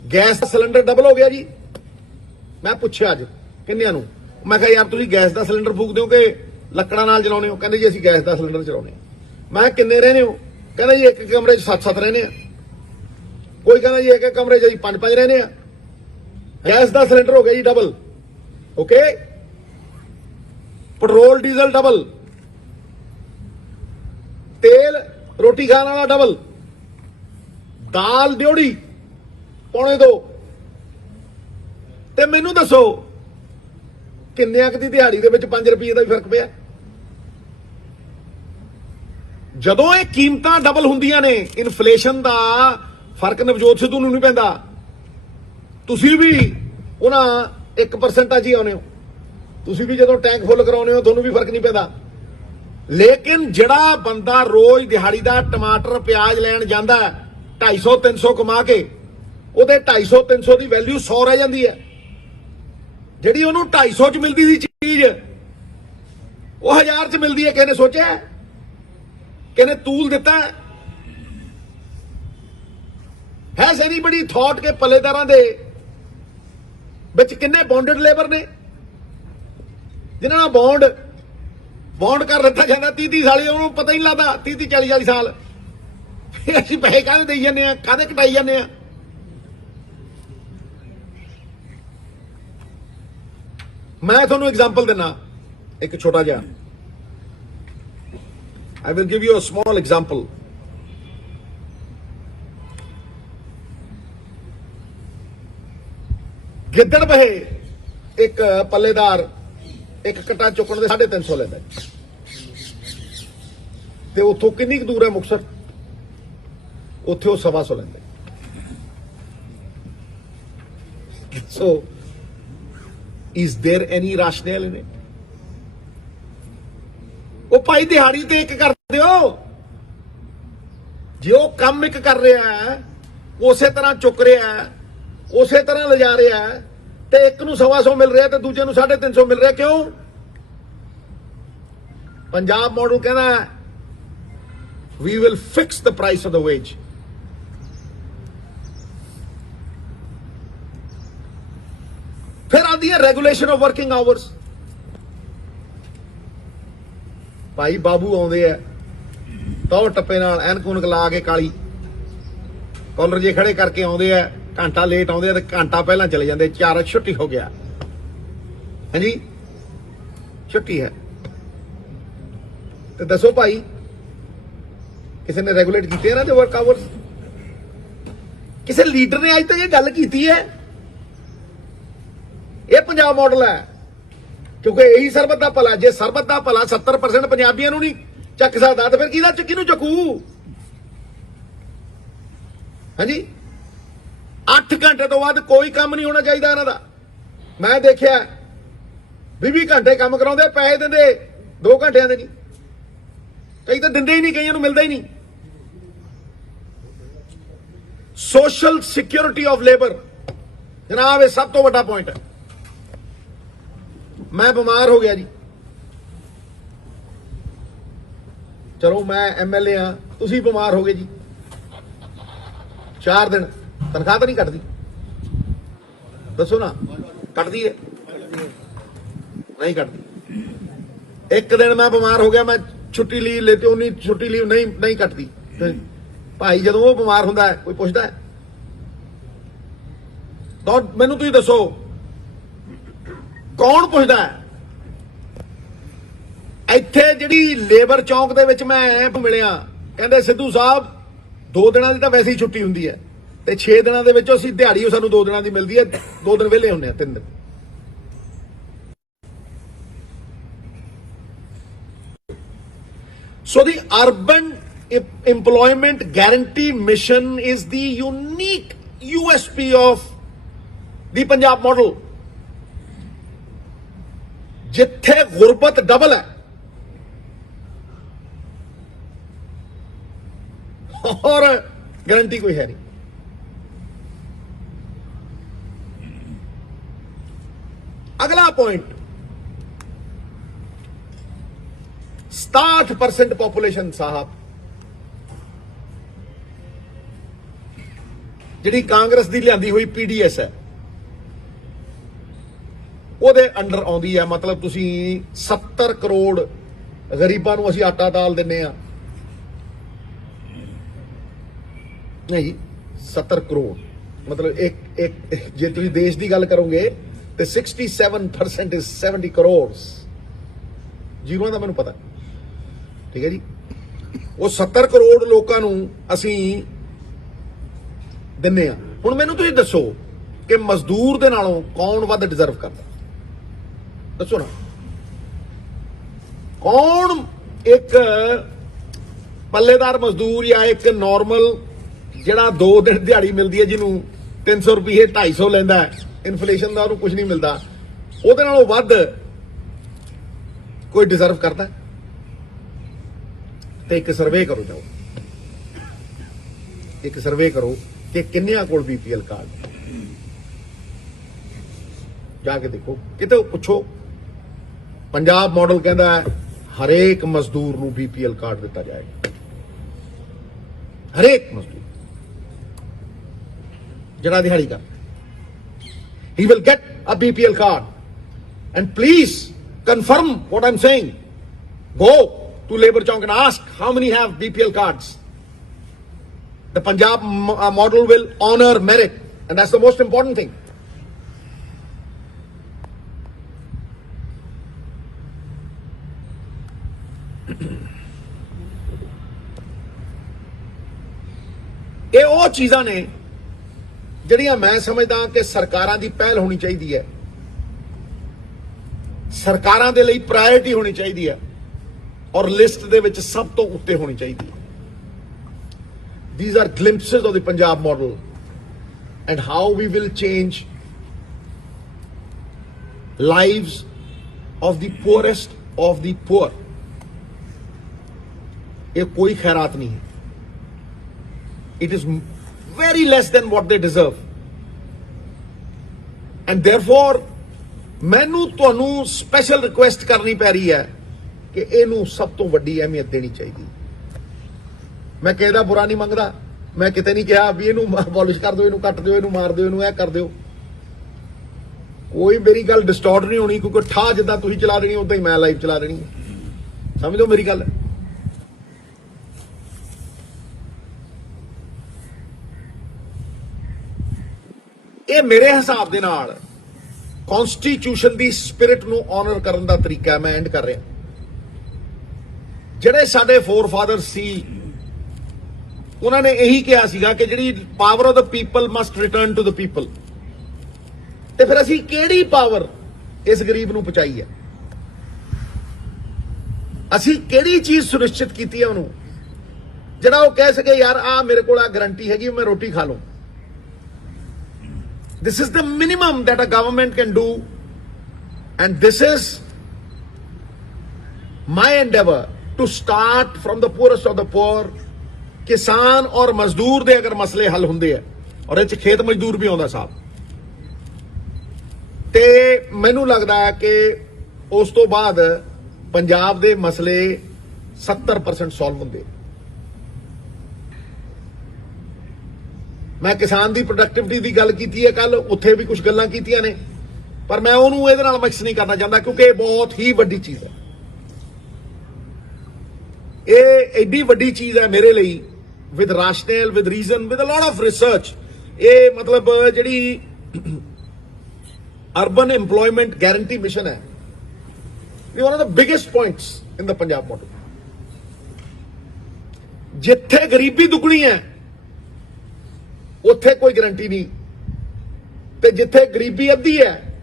ਗੈਸ ਦਾ ਸਿਲੰਡਰ ਡਬਲ ਹੋ ਗਿਆ ਜੀ। ਮੈਂ ਪੁੱਛਿਆ ਅੱਜ ਕਿੰਨਿਆਂ ਨੂੰ, ਮੈਂ ਕਿਹਾ ਯਾਰ ਤੁਸੀਂ ਗੈਸ ਦਾ ਸਿਲੰਡਰ ਫੂਕਦੇ ਹੋ ਕਿ ਲੱਕੜਾਂ ਨਾਲ ਚਲਾਉਂਦੇ ਹੋ? ਕਹਿੰਦੇ ਜੀ ਅਸੀਂ ਗੈਸ ਦਾ ਸਿਲੰਡਰ ਚਲਾਉਂਦੇ ਹਾਂ। ਮੈਂ ਕਿੰਨੇ ਰਹਿੰਦੇ ਹੋ? ਕਹਿੰਦਾ ਜੀ ਇੱਕ ਕਮਰੇ 'ਚ 7-7 ਰਹਿੰਦੇ ਆ। ਕੋਈ ਕਹਿੰਦਾ ਜੀ ਇੱਕ ਕਮਰੇ 'ਚ ਅਸੀਂ 5-5 ਰਹਿੰਦੇ ਆ। ਗੈਸ ਦਾ ਸਿਲੰਡਰ ਹੋ ਗਿਆ ਜੀ double. Okay, petrol diesel double, ਤੇਲ ਰੋਟੀ ਖਾਣ ਵਾਲਾ ਡਬਲ, ਦਾਲ ਡਿਉੜੀ ਪੌਣੇ 2। ਤੇ ਮੈਨੂੰ ਦੱਸੋ ਕਿੰਨਿਆਂ ਕੁ ਦੀ ਦਿਹਾੜੀ ਦੇ ਵਿੱਚ 5 ਰੁਪਏ ਦਾ ਵੀ ਫਰਕ ਪਿਆ? ਜਦੋਂ ਇਹ ਕੀਮਤਾਂ ਡਬਲ ਹੁੰਦੀਆਂ ਨੇ, ਇਨਫਲੇਸ਼ਨ ਦਾ ਫਰਕ ਨਵਜੋਤ ਸਿੱਧੂ ਨੂੰ ਨਹੀਂ ਪੈਂਦਾ। ਤੁਸੀਂ ਵੀ ਉਹਨਾਂ 1% ਹੀ ਆਉਨੇ ਹੋ, ਤੁਸੀਂ ਵੀ ਜਦੋਂ ਟੈਂਕ ਫੁੱਲ ਕਰਾਉਨੇ ਹੋ ਤੁਹਾਨੂੰ ਵੀ ਫਰਕ ਨਹੀਂ ਪੈਂਦਾ। ਲੇਕਿਨ ਜਿਹੜਾ ਬੰਦਾ ਰੋਜ਼ ਦਿਹਾੜੀ ਦਾ ਟਮਾਟਰ ਪਿਆਜ਼ ਲੈਣ ਜਾਂਦਾ 250-300 ਕਮਾ ਕੇ, ਉਹਦੇ 250-300 ਦੀ ਵੈਲਿਊ 100 ਰਹਿ ਜਾਂਦੀ ਹੈ। ਜਿਹੜੀ ਉਹਨੂੰ 250 ਚ ਮਿਲਦੀ ਸੀ ਚੀਜ਼ ਉਹ 1000 ਚ ਮਿਲਦੀ ਹੈ। ਕਿਸੇ ਨੇ ਸੋਚਿਆ? ਕਿਸੇ ਨੇ ਤੂਲ ਦਿੱਤਾ? ਹੈਜ਼ ਐਨੀਬਡੀ ਥੌਟ ਕਿ ਪੱਲੇਦਾਰਾਂ ਦੇ ਵਿੱਚ ਕਿੰਨੇ ਬੌਂਡਡ ਲੇਬਰ ਨੇ ਜਿਨ੍ਹਾਂ ਨਾਲ ਬੌਂਡ ਕਰ ਦਿੱਤਾ ਜਾਂਦਾ 30 ਸਾਲੀ, ਉਹਨੂੰ ਪਤਾ ਹੀ ਨਹੀਂ ਲੱਗਦਾ 30-40 ਸਾਲ। ਅਸੀਂ ਪੈਸੇ ਕਾਹਦੇ ਦੇਈ ਜਾਂਦੇ ਆ, ਕਾਹਦੇ ਕਟਾਈ ਜਾਂਦੇ ਆ? ਮੈਂ ਤੁਹਾਨੂੰ ਐਗਜ਼ਾਮਪਲ ਦਿੰਨਾ ਇੱਕ ਛੋਟਾ ਜਿਹਾ। I will give you a small example. ਗਿੱਦੜ ਬਹੇ ਇੱਕ ਪੱਲੇਦਾਰ ਇੱਕ ਕਟਾ ਚੁੱਕਣ ਦੇ 350 ਲੈਂਦਾ ਤੇ ਉੱਥੋਂ ਕਿੰਨੀ ਕੁ ਦੂਰ ਹੈ ਮੁਕਤਸਰ? ਉੱਥੇ ਉਹ 125 ਲੈਂਦਾ। So is there any rationale in it? ਉਹ ਭਾਈ ਦਿਹਾੜੀ ਤੇ ਇੱਕ ਕਰ ਦਿਓ। ਜੇ ਉਹ ਕੰਮ ਇੱਕ ਕਰ ਰਿਹਾ ਹੈ, ਉਸੇ ਤਰ੍ਹਾਂ ਚੁੱਕ ਰਿਹਾ ਹੈ, ਉਸੇ ਤਰ੍ਹਾਂ ਲਿਜਾ ਰਿਹਾ ਹੈ, ਤੇ ਇੱਕ ਨੂੰ 125 ਮਿਲ ਰਿਹਾ ਤੇ ਦੂਜੇ ਨੂੰ 350 ਮਿਲ ਰਿਹਾ, ਕਿਉਂ? ਪੰਜਾਬ ਮਾਡਲ ਕਹਿੰਦਾ we will fix the price of the wage. ਫਿਰ ਆਉਂਦੀ ਹੈ ਰੈਗੂਲੇਸ਼ਨ ਆਫ ਵਰਕਿੰਗ ਆਵਰਸ। ਭਾਈ ਬਾਬੂ ਆਉਂਦੇ ਆ ਤੌਰ ਟੱਪੇ ਨਾਲ ਐਨਕ ਉਨਕ ਲਾ ਕੇ ਕਾਲੀ ਕਾਲਰ ਜੇ ਖੜੇ ਕਰਕੇ ਆਉਂਦੇ ਆ, ਘੰਟਾ ਲੇਟ ਆਉਂਦੇ ਆ ਤੇ ਘੰਟਾ ਪਹਿਲਾਂ ਚਲੇ ਜਾਂਦੇ। 4 ਛੁੱਟੀ ਹੋ ਗਿਆ, ਹਾਂਜੀ ਛੁੱਟੀ ਹੈ। ਤੇ ਦੱਸੋ ਭਾਈ ਕਿਸੇ ਨੇ ਰੈਗੂਲੇਟ ਕੀਤੇ ਨਾ ਤੇ ਵਰਕ ਆਵਰਸ? ਕਿਸੇ ਲੀਡਰ ਨੇ ਅੱਜ ਤੱਕ ਇਹ ਗੱਲ ਕੀਤੀ ਹੈ? ਇਹ ਪੰਜਾਬ ਮਾਡਲ ਹੈ, ਕਿਉਂਕਿ ਇਹੀ ਸਰਬਤ ਦਾ ਭਲਾ। ਜੇ ਸਰਬਤ ਦਾ ਭਲਾ 70% ਪੰਜਾਬੀਆਂ ਨੂੰ ਨਹੀਂ ਚੱਕ ਸਕਦਾ ਤਾਂ ਫਿਰ ਕਿਹਨੂੰ ਚੱਕੂ? ਹਾਂਜੀ 8 ਘੰਟੇ ਤੋਂ ਵੱਧ ਕੋਈ ਕੰਮ ਨਹੀਂ ਹੋਣਾ ਚਾਹੀਦਾ ਇਹਨਾਂ ਦਾ। ਮੈਂ ਦੇਖਿਆ 20 ਘੰਟੇ ਕੰਮ ਕਰਾਉਂਦੇ, ਪੈਸੇ ਦਿੰਦੇ 2 ਘੰਟਿਆਂ ਦੇ ਨਹੀਂ। ਕਈ ਤਾਂ ਦਿੰਦੇ ਹੀ ਨਹੀਂ, ਕਈਆਂ ਨੂੰ ਮਿਲਦਾ ਹੀ ਨਹੀਂ। ਸੋਸ਼ਲ ਸਿਕਿਉਰਿਟੀ ਆਫ ਲੇਬਰ ਜਨਾਬ ਇਹ ਸਭ ਤੋਂ ਵੱਡਾ ਪੁਆਇੰਟ ਹੈ। ਮੈਂ ਬਿਮਾਰ ਹੋ ਗਿਆ ਜੀ, ਚਲੋ ਮੈਂ MLA ਆ, ਤੁਸੀਂ ਬਿਮਾਰ ਹੋ ਗਏ ਜੀ, 4 ਦਿਨ ਤਨਖਾਹ ਤਾਂ ਨਹੀਂ ਕੱਟਦੀ? ਦੱਸੋ ਨਾ, ਕੱਟਦੀ ਹੈ? ਨਹੀਂ ਕੱਟਦੀ। 1 ਦਿਨ ਮੈਂ ਬਿਮਾਰ ਹੋ ਗਿਆ, ਮੈਂ ਛੁੱਟੀ ਲੀਵ ਲੈਤੀ, ਉਨੀ ਛੁੱਟੀ ਲੀਵ ਨਹੀਂ ਕੱਟਦੀ। ਭਾਈ ਜਦੋਂ ਉਹ ਬਿਮਾਰ ਹੁੰਦਾ ਹੈ ਕੋਈ ਪੁੱਛਦਾ ਹੈ? ਤਾਂ ਮੈਨੂੰ ਤੁਸੀਂ ਦੱਸੋ ਕੌਣ ਪੁੱਛਦਾ ਹੈ? ਇੱਥੇ ਜਿਹੜੀ ਲੇਬਰ ਚੌਂਕ ਦੇ ਵਿੱਚ ਮੈਂ ਮਿਲਿਆ, ਕਹਿੰਦੇ ਸਿੱਧੂ ਸਾਹਿਬ 2 ਦਿਨਾਂ ਦੀ ਤਾਂ ਵੈਸੇ ਹੀ ਛੁੱਟੀ ਹੁੰਦੀ ਹੈ ਤੇ 6 ਦਿਨਾਂ ਦੇ ਵਿੱਚੋਂ ਅਸੀਂ ਦਿਹਾੜੀ ਸਾਨੂੰ 2 ਦਿਨਾਂ ਦੀ ਮਿਲਦੀ ਹੈ, 2 ਦਿਨ ਵਿਹਲੇ ਹੁੰਦੇ ਆ, 3 ਦਿਨ। So the urban employment guarantee mission is the unique USP of the Punjab model. ਜਿੱਥੇ ਗੁਰਬਤ ਡਬਲ ਹੈ और गारंटी कोई है नहीं। अगला पॉइंट 67% पॉपुलेशन साहब जिहड़ी कांग्रेस दी लियांदी हुई PDS है ਉਹਦੇ ਅੰਡਰ ਆਉਂਦੀ ਹੈ। ਮਤਲਬ ਤੁਸੀਂ 70 ਕਰੋੜ ਗਰੀਬਾਂ ਨੂੰ ਅਸੀਂ ਆਟਾ ਦਾਲ ਦਿੰਨੇ ਆ, ਨਹੀਂ 70 ਕਰੋੜ ਮਤਲਬ ਇੱਕ ਜੇ ਤੁਸੀਂ ਦੇਸ਼ ਦੀ ਗੱਲ ਕਰੋਗੇ ਤੇ 67% is 70 crores ਜ਼ੀਰੋਆਂ ਦਾ ਮੈਨੂੰ ਪਤਾ, ਠੀਕ ਹੈ ਜੀ। ਉਹ 70 ਕਰੋੜ ਲੋਕਾਂ ਨੂੰ ਅਸੀਂ ਦਿੰਨੇ ਆ। ਹੁਣ ਮੈਨੂੰ ਤੁਸੀਂ ਦੱਸੋ ਕਿ ਮਜ਼ਦੂਰ ਦੇ ਨਾਲੋਂ ਕੌਣ ਵੱਧ ਡਿਜ਼ਰਵ ਕਰਦਾ? ਦੱਸੋ ਨਾ, ਕੌਣ ਇੱਕ ਪੱਲੇਦਾਰ ਮਜ਼ਦੂਰ ਜਾਂ ਇੱਕ ਨਾਰਮਲ ਜਿਹੜਾ 2 ਦਿਨ ਦਿਹਾੜੀ ਮਿਲਦੀ ਹੈ, ਜਿਹਨੂੰ 300 ਰੁਪਏ 250 ਲੈਂਦਾ, ਇਨਫਲੇਸ਼ਨ ਦਾ ਉਹਨੂੰ ਕੁਝ ਨਹੀਂ ਮਿਲਦਾ, ਉਹਦੇ ਨਾਲੋਂ ਵੱਧ ਕੋਈ ਡਿਜ਼ਰਵ ਕਰਦਾ? ਤੇ ਇੱਕ ਸਰਵੇ ਕਰੋ, ਜਾਓ ਇੱਕ ਸਰਵੇ ਕਰੋ ਕਿ ਕਿੰਨਿਆਂ ਕੋਲ BPL ਕਾਰਡ, ਜਾ ਕੇ ਦੇਖੋ, ਕਿਤੇ ਪੁੱਛੋ। ਪੰਜਾਬ ਮਾਡਲ ਕਹਿੰਦਾ ਹੈ ਹਰੇਕ ਮਜ਼ਦੂਰ ਨੂੰ BPL ਕਾਰਡ ਦਿੱਤਾ ਜਾਏਗਾ, ਹਰੇਕ ਮਜ਼ਦੂਰ ਜਿਹੜਾ ਦਿਹਾੜੀ ਕਰ, he will get a BPL card. And please confirm what I'm saying. Go to Labour Chowk and ask how many have BPL cards. The Punjab model will honor merit, and that's the most important thing. ਇਹ ਉਹ ਚੀਜ਼ਾਂ ਨੇ ਜਿਹੜੀਆਂ ਮੈਂ ਸਮਝਦਾ ਕਿ ਸਰਕਾਰਾਂ ਦੀ ਪਹਿਲ ਹੋਣੀ ਚਾਹੀਦੀ ਹੈ, ਸਰਕਾਰਾਂ ਦੇ ਲਈ ਪ੍ਰਾਇੋਰਟੀ ਹੋਣੀ ਚਾਹੀਦੀ ਹੈ, ਔਰ ਲਿਸਟ ਦੇ ਵਿੱਚ ਸਭ ਤੋਂ ਉੱਤੇ ਹੋਣੀ ਚਾਹੀਦੀ ਹੈ। These are glimpses of the Punjab model and how we will change lives of the poorest of the poor. ਇਹ ਕੋਈ ਖੈਰਾਤ ਨਹੀਂ ਹੈ। It is very less than what they deserve. And therefore, ਮੈਨੂੰ ਤੁਹਾਨੂੰ ਸਪੈਸ਼ਲ ਰਿਕੁਐਸਟ ਕਰਨੀ ਪੈ ਰਹੀ ਹੈ ਕਿ ਇਹਨੂੰ ਸਭ ਤੋਂ ਵੱਡੀ ਅਹਿਮੀਅਤ ਦੇਣੀ ਚਾਹੀਦੀ। ਮੈਂ ਕਿਸੇ ਦਾ ਬੁਰਾ ਨਹੀਂ ਮੰਗਦਾ, ਮੈਂ ਕਿਤੇ ਨਹੀਂ ਕਿਹਾ ਵੀ ਇਹਨੂੰ ਅਬੋਲਿਸ਼ ਕਰ ਦਿਓ, ਇਹਨੂੰ ਕੱਟ ਦਿਓ, ਇਹਨੂੰ ਮਾਰ ਦਿਓ, ਇਹਨੂੰ ਇਹ ਕਰ ਦਿਓ। ਕੋਈ ਮੇਰੀ ਗੱਲ ਡਿਸਟੋਰਟ ਨਹੀਂ ਹੋਣੀ, ਕਿਉਂਕਿ ਠਾ ਜਿੱਦਾਂ ਤੁਸੀਂ ਚਲਾ ਦੇਣੀ ਉਦਾਂ ਹੀ ਮੈਂ ਲਾਈਵ ਚਲਾ ਦੇਣੀ ਹੈ। ਸਮਝੋ ਮੇਰੀ ਗੱਲ। ਇਹ ਮੇਰੇ ਹਿਸਾਬ ਦੇ ਨਾਲ ਕਨਸਟੀਟਿਊਸ਼ਨ ਦੀ ਸਪਿਰਿਟ ਨੂੰ ਆਨਰ ਕਰਨ ਦਾ ਤਰੀਕਾ ਹੈ। ਮੈਂ ਐਂਡ ਕਰ ਰਿਹਾ। ਜਿਹੜੇ ਸਾਡੇ ਫੋਰਫਾਦਰ ਸੀ, ਉਹਨਾਂ ਨੇ ਇਹੀ ਕਿਹਾ ਸੀਗਾ ਕਿ ਜਿਹੜੀ power of the people must return to the people. ਤੇ ਫਿਰ ਅਸੀਂ ਕਿਹੜੀ ਪਾਵਰ ਇਸ ਗਰੀਬ ਨੂੰ ਪਹੁੰਚਾਈ ਹੈ? ਅਸੀਂ ਕਿਹੜੀ ਚੀਜ਼ ਸੁਨਿਸ਼ਚਿਤ ਕੀਤੀ ਹੈ ਉਹਨੂੰ, ਜਿਹੜਾ ਉਹ ਕਹਿ ਸਕੇ ਯਾਰ ਆ ਮੇਰੇ ਕੋਲ ਆ ਗਰੰਟੀ ਹੈਗੀ, ਮੈਂ ਰੋਟੀ ਖਾ ਲਵਾਂ। This is the minimum that a government can do, and this is my endeavor to start from the poorest of the poor. किसान और मजदूर दे अगर मसले हल होंदे है, और इह 'च खेत मजदूर भी आउंदा साहब, ते मैनूं लगदा है कि उस तो बाद पंजाब दे मसले 70% सॉल्व होंदे। मैं किसान की प्रोडक्टिविटी की गल की है कल, उत्थे भी कुछ गल्लां कीतियां ने, पर मैं उहनूं इहदे नाल मिक्स नहीं करना चाहता, क्योंकि ये बहुत ही वड्डी चीज़ है। ये एडी वड्डी चीज़ है मेरे लिए, with rational, with reason, with a lot of research. ये मतलब जिहड़ी अर्बन एम्प्लॉयमेंट गारंटी मिशन है, ये one of the biggest points in the Punjab model. जिथे गरीबी दुगनी है ਉੱਥੇ ਕੋਈ ਗਰੰਟੀ ਨਹੀਂ, ਤੇ ਜਿੱਥੇ ਗਰੀਬੀ ਅੱਧੀ ਹੈ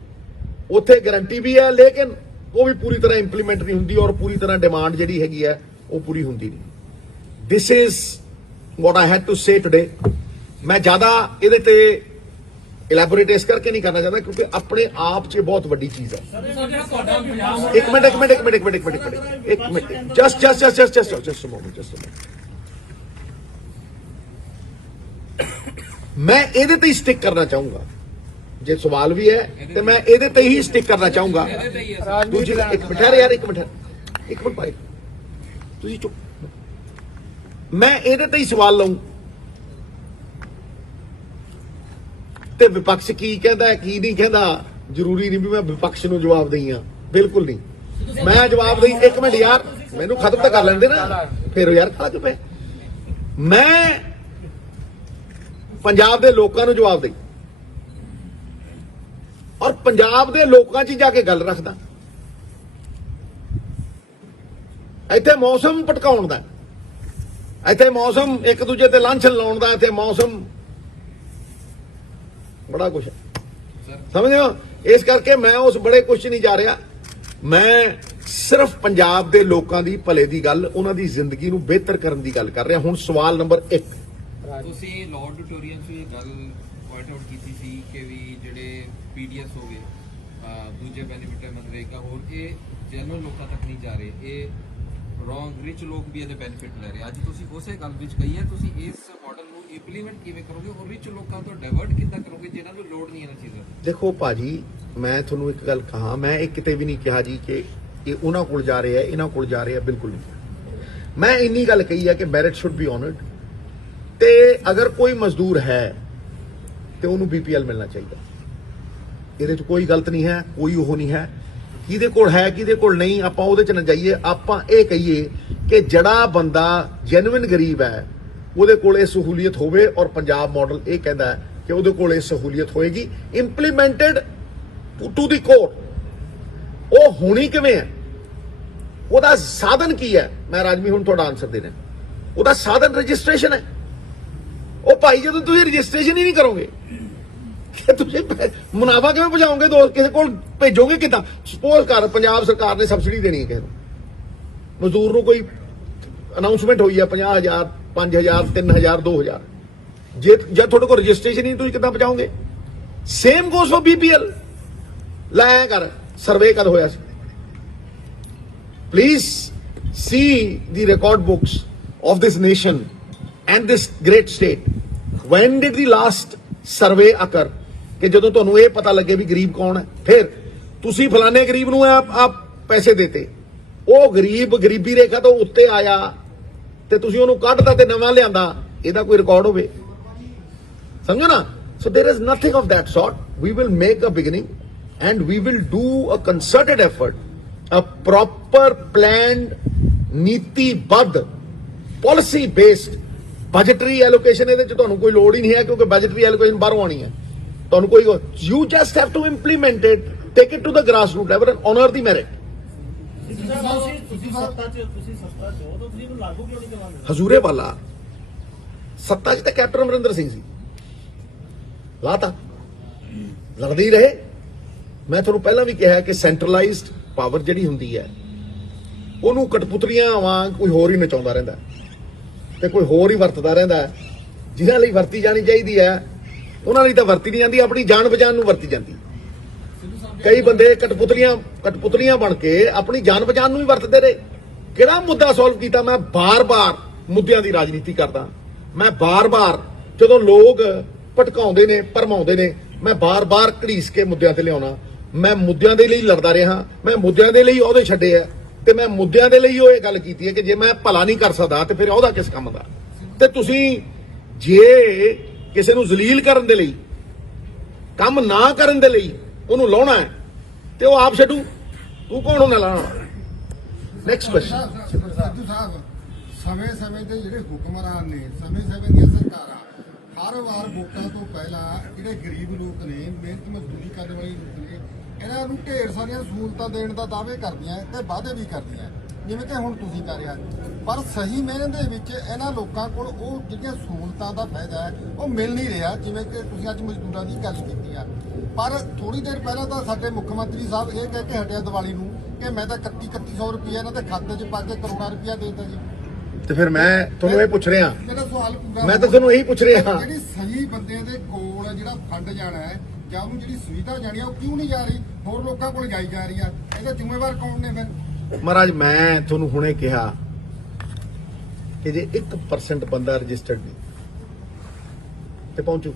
ਉੱਥੇ ਗਰੰਟੀ ਵੀ ਹੈ, ਲੇਕਿਨ ਉਹ ਵੀ ਪੂਰੀ ਤਰ੍ਹਾਂ ਇੰਪਲੀਮੈਂਟ ਨਹੀਂ ਹੁੰਦੀ, ਔਰ ਪੂਰੀ ਤਰ੍ਹਾਂ ਡਿਮਾਂਡ ਜਿਹੜੀ ਹੈਗੀ ਹੈ ਉਹ ਪੂਰੀ ਹੁੰਦੀ ਨਹੀਂ। This is what I had to say today. ਮੈਂ ਜ਼ਿਆਦਾ ਇਹਦੇ ਤੇ ਇਲੈਬੋਰੇਟ ਇਸ ਕਰਕੇ ਨਹੀਂ ਕਰਨਾ ਚਾਹੁੰਦਾ, ਕਿਉਂਕਿ ਆਪਣੇ ਆਪ 'ਚ ਬਹੁਤ ਵੱਡੀ ਚੀਜ਼ ਹੈ। ਇੱਕ ਮਿੰਟ ਜਸਟ मैं ਇਹਦੇ ਤੇ ਹੀ ਸਟਿਕ ਕਰਨਾ ਚਾਹੂੰਗਾ। ਜੇ ਸਵਾਲ ਵੀ ਹੈ ਤੇ ਮੈਂ ਇਹਦੇ ਤੇ ਹੀ ਸਟਿਕ ਕਰਨਾ ਚਾਹੂੰਗਾ। ਦੂਜੀ ਇੱਕ ਮਿੰਟ ਯਾਰ, ਇੱਕ ਮਿੰਟ ਭਾਈ ਤੁਸੀਂ ਚੁੱਪ। ਮੈਂ ਇਹਦੇ ਤੇ ਹੀ ਸਵਾਲ ਲਾਉਂ ਤੇ ਵਿਪਕਸ਼ ਕੀ ਕਹਿੰਦਾ ਕੀ ਨਹੀਂ ਕਹਿੰਦਾ, ਜ਼ਰੂਰੀ ਨਹੀਂ ਵੀ ਮੈਂ ਵਿਪਕਸ਼ ਨੂੰ ਜਵਾਬ ਦੇਈ ਆ, ਬਿਲਕੁਲ ਨਹੀਂ। ਮੈਂ ਜਵਾਬ ਦੇਈ। ਇੱਕ ਮਿੰਟ ਯਾਰ, ਮੈਨੂੰ ਖਤਮ ਤਾਂ ਕਰ ਲੈਂਦੇ ਨਾ, ਫਿਰ ਯਾਰ ਖਾ ਚੁੱਪੇ। ਮੈਂ ਪੰਜਾਬ ਦੇ ਲੋਕਾਂ ਨੂੰ ਜਵਾਬ ਦੇਈ, ਔਰ ਪੰਜਾਬ ਦੇ ਲੋਕਾਂ 'ਚ ਜਾ ਕੇ ਗੱਲ ਰੱਖਦਾ। ਇੱਥੇ ਮੌਸਮ ਭਟਕਾਉਣ ਦਾ, ਇੱਥੇ ਮੌਸਮ ਇੱਕ ਦੂਜੇ ਤੇ ਲਾਂਛਨ ਲਾਉਣ ਦਾ, ਇੱਥੇ ਮੌਸਮ ਬੜਾ ਕੁਛ ਹੈ, ਸਮਝਦੇ ਹੋ? ਇਸ ਕਰਕੇ ਮੈਂ ਉਸ ਬੜੇ ਕੁਛ ਨਹੀਂ ਜਾ ਰਿਹਾ। ਮੈਂ ਸਿਰਫ ਪੰਜਾਬ ਦੇ ਲੋਕਾਂ ਦੀ ਭਲੇ ਦੀ ਗੱਲ, ਉਹਨਾਂ ਦੀ ਜ਼ਿੰਦਗੀ ਨੂੰ ਬਿਹਤਰ ਕਰਨ ਦੀ ਗੱਲ ਕਰ ਰਿਹਾ। ਹੁਣ ਸਵਾਲ ਨੰਬਰ 1, ਤੁਸੀਂ ਲਾਰਡ ਵਿਕਟੋਰੀਆ 'ਚ ਇਹ ਗੱਲ ਪੁਆਇੰਟ ਆਊਟ ਕੀਤੀ ਸੀ ਕਿ ਵੀ ਜਿਹੜੇ ਪੀਡੀਐਸ ਹੋ ਗਏ, ਦੂਜੇ ਬੈਨੀਫਿਟ ਮਨਰੇਗਾ, ਹੋਰ ਇਹ ਜਨਰਲ ਲੋਕਾਂ ਤੱਕ ਨਹੀਂ ਜਾ ਰਹੇ, ਇਹ ਰੋਂਗ ਰਿਚ ਲੋਕ ਵੀ ਇਹਦੇ ਬੈਨੀਫਿਟ ਲੈ ਰਹੇ। ਅੱਜ ਤੁਸੀਂ ਉਸੇ ਗੱਲ ਵਿੱਚ ਕਹੀ ਹੈ, ਤੁਸੀਂ ਇਸ ਮਾਡਲ ਨੂੰ ਇੰਪਲੀਮੈਂਟ ਕਿਵੇਂ ਕਰੋਗੇ ਔਰ ਰਿਚ ਲੋਕਾਂ ਤੋਂ ਡਾਇਵਰਟ ਕਿੱਦਾਂ ਕਰੋਗੇ ਜਿਨ੍ਹਾਂ ਨੂੰ ਲੋੜ ਨਹੀਂ ਇਹਨਾਂ ਚੀਜ਼ਾਂ ਦੀ? ਦੇਖੋ ਭਾਜੀ, ਮੈਂ ਤੁਹਾਨੂੰ ਇੱਕ ਗੱਲ ਕਹਾਂ, ਮੈਂ ਇਹ ਕਿਤੇ ਵੀ ਨਹੀਂ ਕਿਹਾ ਜੀ ਕਿ ਇਹ ਉਹਨਾਂ ਕੋਲ ਜਾ ਰਿਹਾ, ਇਹਨਾਂ ਕੋਲ ਜਾ ਰਿਹਾ, ਬਿਲਕੁਲ ਨਹੀਂ। ਮੈਂ ਇੰਨੀ ਗੱਲ ਕਹੀ ਹੈ ਕਿ ਮੈਰਿਟ ਸ਼ੁੱਡ ਬੀ ਆਨਰਡ, ਤੇ ਅਗਰ ਕੋਈ ਮਜ਼ਦੂਰ ਹੈ ਤੇ ਉਹਨੂੰ BPL ਮਿਲਣਾ ਚਾਹੀਦਾ। ਇਹਦੇ 'ਚ ਕੋਈ ਗਲਤ ਨਹੀਂ ਹੈ, ਕੋਈ ਉਹ ਨਹੀਂ ਹੈ। ਕਿਹਦੇ ਕੋਲ ਹੈ ਕਿਹਦੇ ਕੋਲ ਨਹੀਂ, ਆਪਾਂ ਉਹਦੇ 'ਚ ਨਾ ਜਾਈਏ। ਆਪਾਂ ਇਹ ਕਹੀਏ ਕਿ ਜਿਹੜਾ ਬੰਦਾ ਜੈਨੂਇਨ ਗਰੀਬ ਹੈ ਉਹਦੇ ਕੋਲ ਇਹ ਸਹੂਲੀਅਤ ਹੋਵੇ, ਔਰ ਪੰਜਾਬ ਮਾਡਲ ਇਹ ਕਹਿੰਦਾ ਹੈ ਕਿ ਉਹਦੇ ਕੋਲ ਇਹ ਸਹੂਲੀਅਤ ਹੋਏਗੀ ਇੰਪਲੀਮੈਂਟਡ ਟੂ ਦੀ ਕੋਰ। ਉਹ ਹੋਣੀ ਕਿਵੇਂ ਹੈ, ਉਹਦਾ ਸਾਧਨ ਕੀ ਹੈ? ਮੈਂ ਰਾਜਮੀ ਹੁਣ ਤੁਹਾਡਾ ਆਨਸਰ ਦੇਣਾ। ਉਹਦਾ ਸਾਧਨ ਰਜਿਸਟ੍ਰੇਸ਼ਨ ਹੈ। ਉਹ ਭਾਈ ਜਦੋਂ ਤੁਸੀਂ ਰਜਿਸਟ੍ਰੇਸ਼ਨ ਹੀ ਨਹੀਂ ਕਰੋਗੇ ਕਿ ਤੁਸੀਂ ਮੁਨਾਫਾ ਕਿਵੇਂ ਪਹੁੰਚਾਓਗੇ? ਕਿਸੇ ਕੋਲ ਭੇਜੋਗੇ ਕਿੱਦਾਂ? ਸਪੋਜ਼ ਕਰ ਪੰਜਾਬ ਸਰਕਾਰ ਨੇ ਸਬਸਿਡੀ ਦੇਣੀ ਹੈ ਕਿਸੇ ਨੂੰ, ਮਜ਼ਦੂਰ ਨੂੰ ਕੋਈ ਅਨਾਉਂਸਮੈਂਟ ਹੋਈ ਹੈ 50,000 5,000 3,000 2,000, ਜੇ ਜਦ ਤੁਹਾਡੇ ਕੋਲ ਰਜਿਸਟ੍ਰੇਸ਼ਨ ਹੀ ਤੁਸੀਂ ਕਿੱਦਾਂ ਪਹੁੰਚਾਓਗੇ? Same goes for BPL। ਲੈ ਕਰ ਸਰਵੇ ਕਦ ਹੋਇਆ ਸੀ? Please see the record books of this nation and this great state. When did the last survey occur ਕਿ ਜਦੋਂ ਤੁਹਾਨੂੰ ਇਹ ਪਤਾ ਲੱਗੇ ਵੀ ਗਰੀਬ ਕੌਣ ਹੈ? ਫਿਰ ਤੁਸੀਂ ਫਲਾਣੇ ਗਰੀਬ ਨੂੰ ਆਪ ਪੈਸੇ ਦੇਤੇ, ਉਹ ਗਰੀਬ ਗਰੀਬੀ ਰੇਖਾ ਤੋਂ ਉੱਤੇ ਆਇਆ ਤੇ ਤੁਸੀਂ ਉਹਨੂੰ ਕੱਢਦਾ ਤੇ ਨਵਾਂ ਲਿਆਂਦਾ, ਇਹਦਾ ਕੋਈ ਰਿਕਾਰਡ ਹੋਵੇ? ਸਮਝੋ ਨਾ। So there is nothing of that sort. We will make a beginning and we will do a concerted effort, a proper planned, ਨੀਤੀਬੱਧ, policy based budgetary allocation। ਇਹਦੇ ਚ ਤੁਹਾਨੂੰ ਕੋਈ ਲੋੜ ਹੀ ਨਹੀਂ ਹੈ ਕਿਉਂਕਿ budgetary allocation ਬਾਹਰੋਂ ਆਣੀ ਹੈ। ਤੁਹਾਨੂੰ ਕੋਈ, you just have to implement it, take it to the grassroots level and honor the merit। ਤੁਸੀਂ ਸੱਤਾ 'ਚ ਹੋ ਤਾਂ ਤੁਸੀਂ ਇਹਨੂੰ ਲਾਗੂ ਕਿਉਂ ਨਹੀਂ ਕਰਵਾਉਂਦੇ? ਹਜ਼ੂਰੇ ਵਾਲਾ ਸੱਤਾ 'ਚ ਤਾਂ ਕੈਪਟਨ ਅਮਰਿੰਦਰ ਸਿੰਘ ਸੀ, ਲਾਤਾ, ਲੜਦੇ ਹੀ ਰਹੇ। ਮੈਂ ਤੁਹਾਨੂੰ ਪਹਿਲਾਂ ਵੀ ਕਿਹਾ ਕਿ ਸੈਂਟਰਲਾਈਜ਼ਡ ਪਾਵਰ ਜਿਹੜੀ ਹੁੰਦੀ ਹੈ ਉਹਨੂੰ ਕਠਪੁਤਲੀਆਂ ਵਾਂਗ ਕੋਈ ਹੋਰ ਹੀ ਨਚਾਉਂਦਾ ਰਹਿੰਦਾ ਤੇ ਕੋਈ ਹੋਰ ਹੀ ਵਰਤਦਾ ਰਹਿੰਦਾ। ਜਿਨ੍ਹਾਂ ਲਈ ਵਰਤੀ ਜਾਣੀ ਚਾਹੀਦੀ ਹੈ ਉਹਨਾਂ ਲਈ ਤਾਂ ਵਰਤੀ ਨਹੀਂ ਜਾਂਦੀ, ਆਪਣੀ ਜਾਨ ਬਚਾਉਣ ਨੂੰ ਵਰਤੀ ਜਾਂਦੀ। ਕਈ ਬੰਦੇ ਕਠਪੁਤਲੀਆਂ ਬਣ ਕੇ ਆਪਣੀ ਜਾਨ ਬਚਾਉਣ ਨੂੰ ਵੀ ਵਰਤਦੇ ਰਹੇ। ਕਿਹੜਾ ਮੁੱਦਾ ਸੋਲਵ ਕੀਤਾ? ਮੈਂ ਬਾਰ-ਬਾਰ ਮੁੱਦਿਆਂ ਦੀ ਰਾਜਨੀਤੀ ਕਰਦਾ। ਮੈਂ ਬਾਰ-ਬਾਰ ਜਦੋਂ ਲੋਕ ਭਟਕਾਉਂਦੇ ਨੇ, ਭਰਮਾਉਂਦੇ ਨੇ, ਮੈਂ ਬਾਰ-ਬਾਰ ਘੜੀਸ ਕੇ ਮੁੱਦਿਆਂ ਤੇ ਲਿਆਉਣਾ। ਮੈਂ ਮੁੱਦਿਆਂ ਦੇ ਲਈ ਲੜਦਾ ਰਿਹਾ। ਮੈਂ ਮੁੱਦਿਆਂ ਦੇ ਲਈ ਅਹੁਦੇ ਛੱਡੇ ਆ ਤੇ ਮੈਂ ਮੁੱਦਿਆਂ ਦੇ ਲਈ ਉਹ ਇਹ ਗੱਲ ਕੀਤੀ ਹੈ ਕਿ ਜੇ ਮੈਂ ਭਲਾ ਨਹੀਂ ਕਰ ਸਕਦਾ ਤੇ ਫਿਰ ਅਹੁਦਾ ਕਿਸ ਕੰਮ ਦਾ? ਤੇ ਤੁਸੀਂ ਜੇ ਕਿਸੇ ਨੂੰ ਜ਼ਲੀਲ ਕਰਨ ਦੇ ਲਈ, ਕੰਮ ਨਾ ਕਰਨ ਦੇ ਲਈ ਉਹਨੂੰ ਲਾਉਣਾ ਹੈ ਤੇ ਉਹ ਆਪ ਛੱਡੂ। ਤੂੰ ਕੌਣ ਹੋਣਾ ਲਾਉਣਾ? Next question. ਸਿੱਧੂ ਸਾਹਿਬ, ਸਮੇਂ-ਸਮੇਂ ਤੇ ਜਿਹੜੇ ਹੁਕਮਰਾਨ ਨੇ, ਸਮੇਂ-ਸਮੇਂ ਦੀਆਂ ਸਰਕਾਰਾਂ ਹਰ ਵਾਰ ਵੋਟਾਂ ਤੋਂ ਪਹਿਲਾਂ ਜਿਹੜੇ ਗਰੀਬ ਲੋਕ ਨੇ, ਮਿਹਨਤ ਮਜ਼ਦੂਰੀ ਕਰਨ ਵਾਲੇ ਲੋਕ ਨੇ, ਇਹਨਾਂ ਨੂੰ ਢੇਰ ਸਾਰੀਆਂ ਸਹੂਲਤਾਂ ਦੇਣ ਦਾ ਦਾਅਵੇ ਕਰਦੀਆਂ ਤੇ ਵਾਅਦੇ ਵੀ ਕਰਦੀਆਂ, ਜਿਵੇਂ ਕਿ ਹੁਣ ਤੁਸੀਂ ਕਰ ਰਿਹਾ। ਪਰ ਸਹੀ ਮਿਹਨਤ ਦੇ ਵਿੱਚ ਇਹਨਾਂ ਲੋਕਾਂ ਕੋਲ ਉਹ ਜਿਹੜੀਆਂ ਸਹੂਲਤਾਂ ਦਾ ਫਾਇਦਾ ਹੈ ਉਹ ਮਿਲ ਨਹੀਂ ਰਿਹਾ। ਜਿਵੇਂ ਕਿ ਤੁਸੀਂ ਅੱਜ ਮਜ਼ਦੂਰਾਂ ਦੀ ਗੱਲ ਕੀਤੀ ਆ, ਪਰ ਥੋੜੀ ਦੇਰ ਪਹਿਲਾਂ ਤਾਂ ਸਾਡੇ ਮੁੱਖ ਮੰਤਰੀ ਸਾਹਿਬ ਇਹ ਕਹਿ ਕੇ ਹਟਿਆ ਦੀਵਾਲੀ ਨੂੰ ਕਿ ਮੈਂ ਤਾਂ 3100 ਰੁਪਏ ਇਹਨਾਂ ਦੇ ਖਾਤੇ 'ਚ ਪਾ ਕੇ ਕਰੋੜਾਂ ਰੁਪਇਆ ਦੇ ਦਿੱਤਾ ਜੀ। ਤੇ ਫਿਰ ਮੈਂ ਤੁਹਾਨੂੰ ਇਹ ਪੁੱਛ ਰਿਹਾ, ਮੇਰਾ ਸਵਾਲ ਪੂਰਾ, ਮੈਂ ਤਾਂ ਤੁਹਾਨੂੰ ਇਹੀ ਪੁੱਛ ਰਿਹਾ, ਜਿਹੜੀ ਸਹੀ ਬੰਦਿਆਂ ਦੇ ਕੋਲ ਜਿਹੜਾ ਫੰਡ ਜਾਣਾ ਹੈ ਜਾਂ ਉਹਨੂੰ ਜਿਹੜੀ ਸੁਵਿਧਾ ਜਾਣੀ ਹੈ ਉਹ ਕਿਉਂ ਨਹੀਂ ਜਾ ਰਹੀ, ਹੋਰ ਲੋਕਾਂ ਕੋਲ ਜਾਈ ਜਾ ਰਹੀ ਆ? ਇਹਦਾ ਜ਼ਿੰਮੇਵਾਰ ਕੌਣ ਨੇ ਫਿਰ? ਮਹਾਰਾਜ ਮੈਂ ਤੁਹਾਨੂੰ ਹੁਣੇ ਕਿਹਾ ਕਿ ਜੇ 1% ਬੰਦਾ ਰਜਿਸਟਰਡ ਨਹੀਂ ਤੇ ਪਹੁੰਚੂ।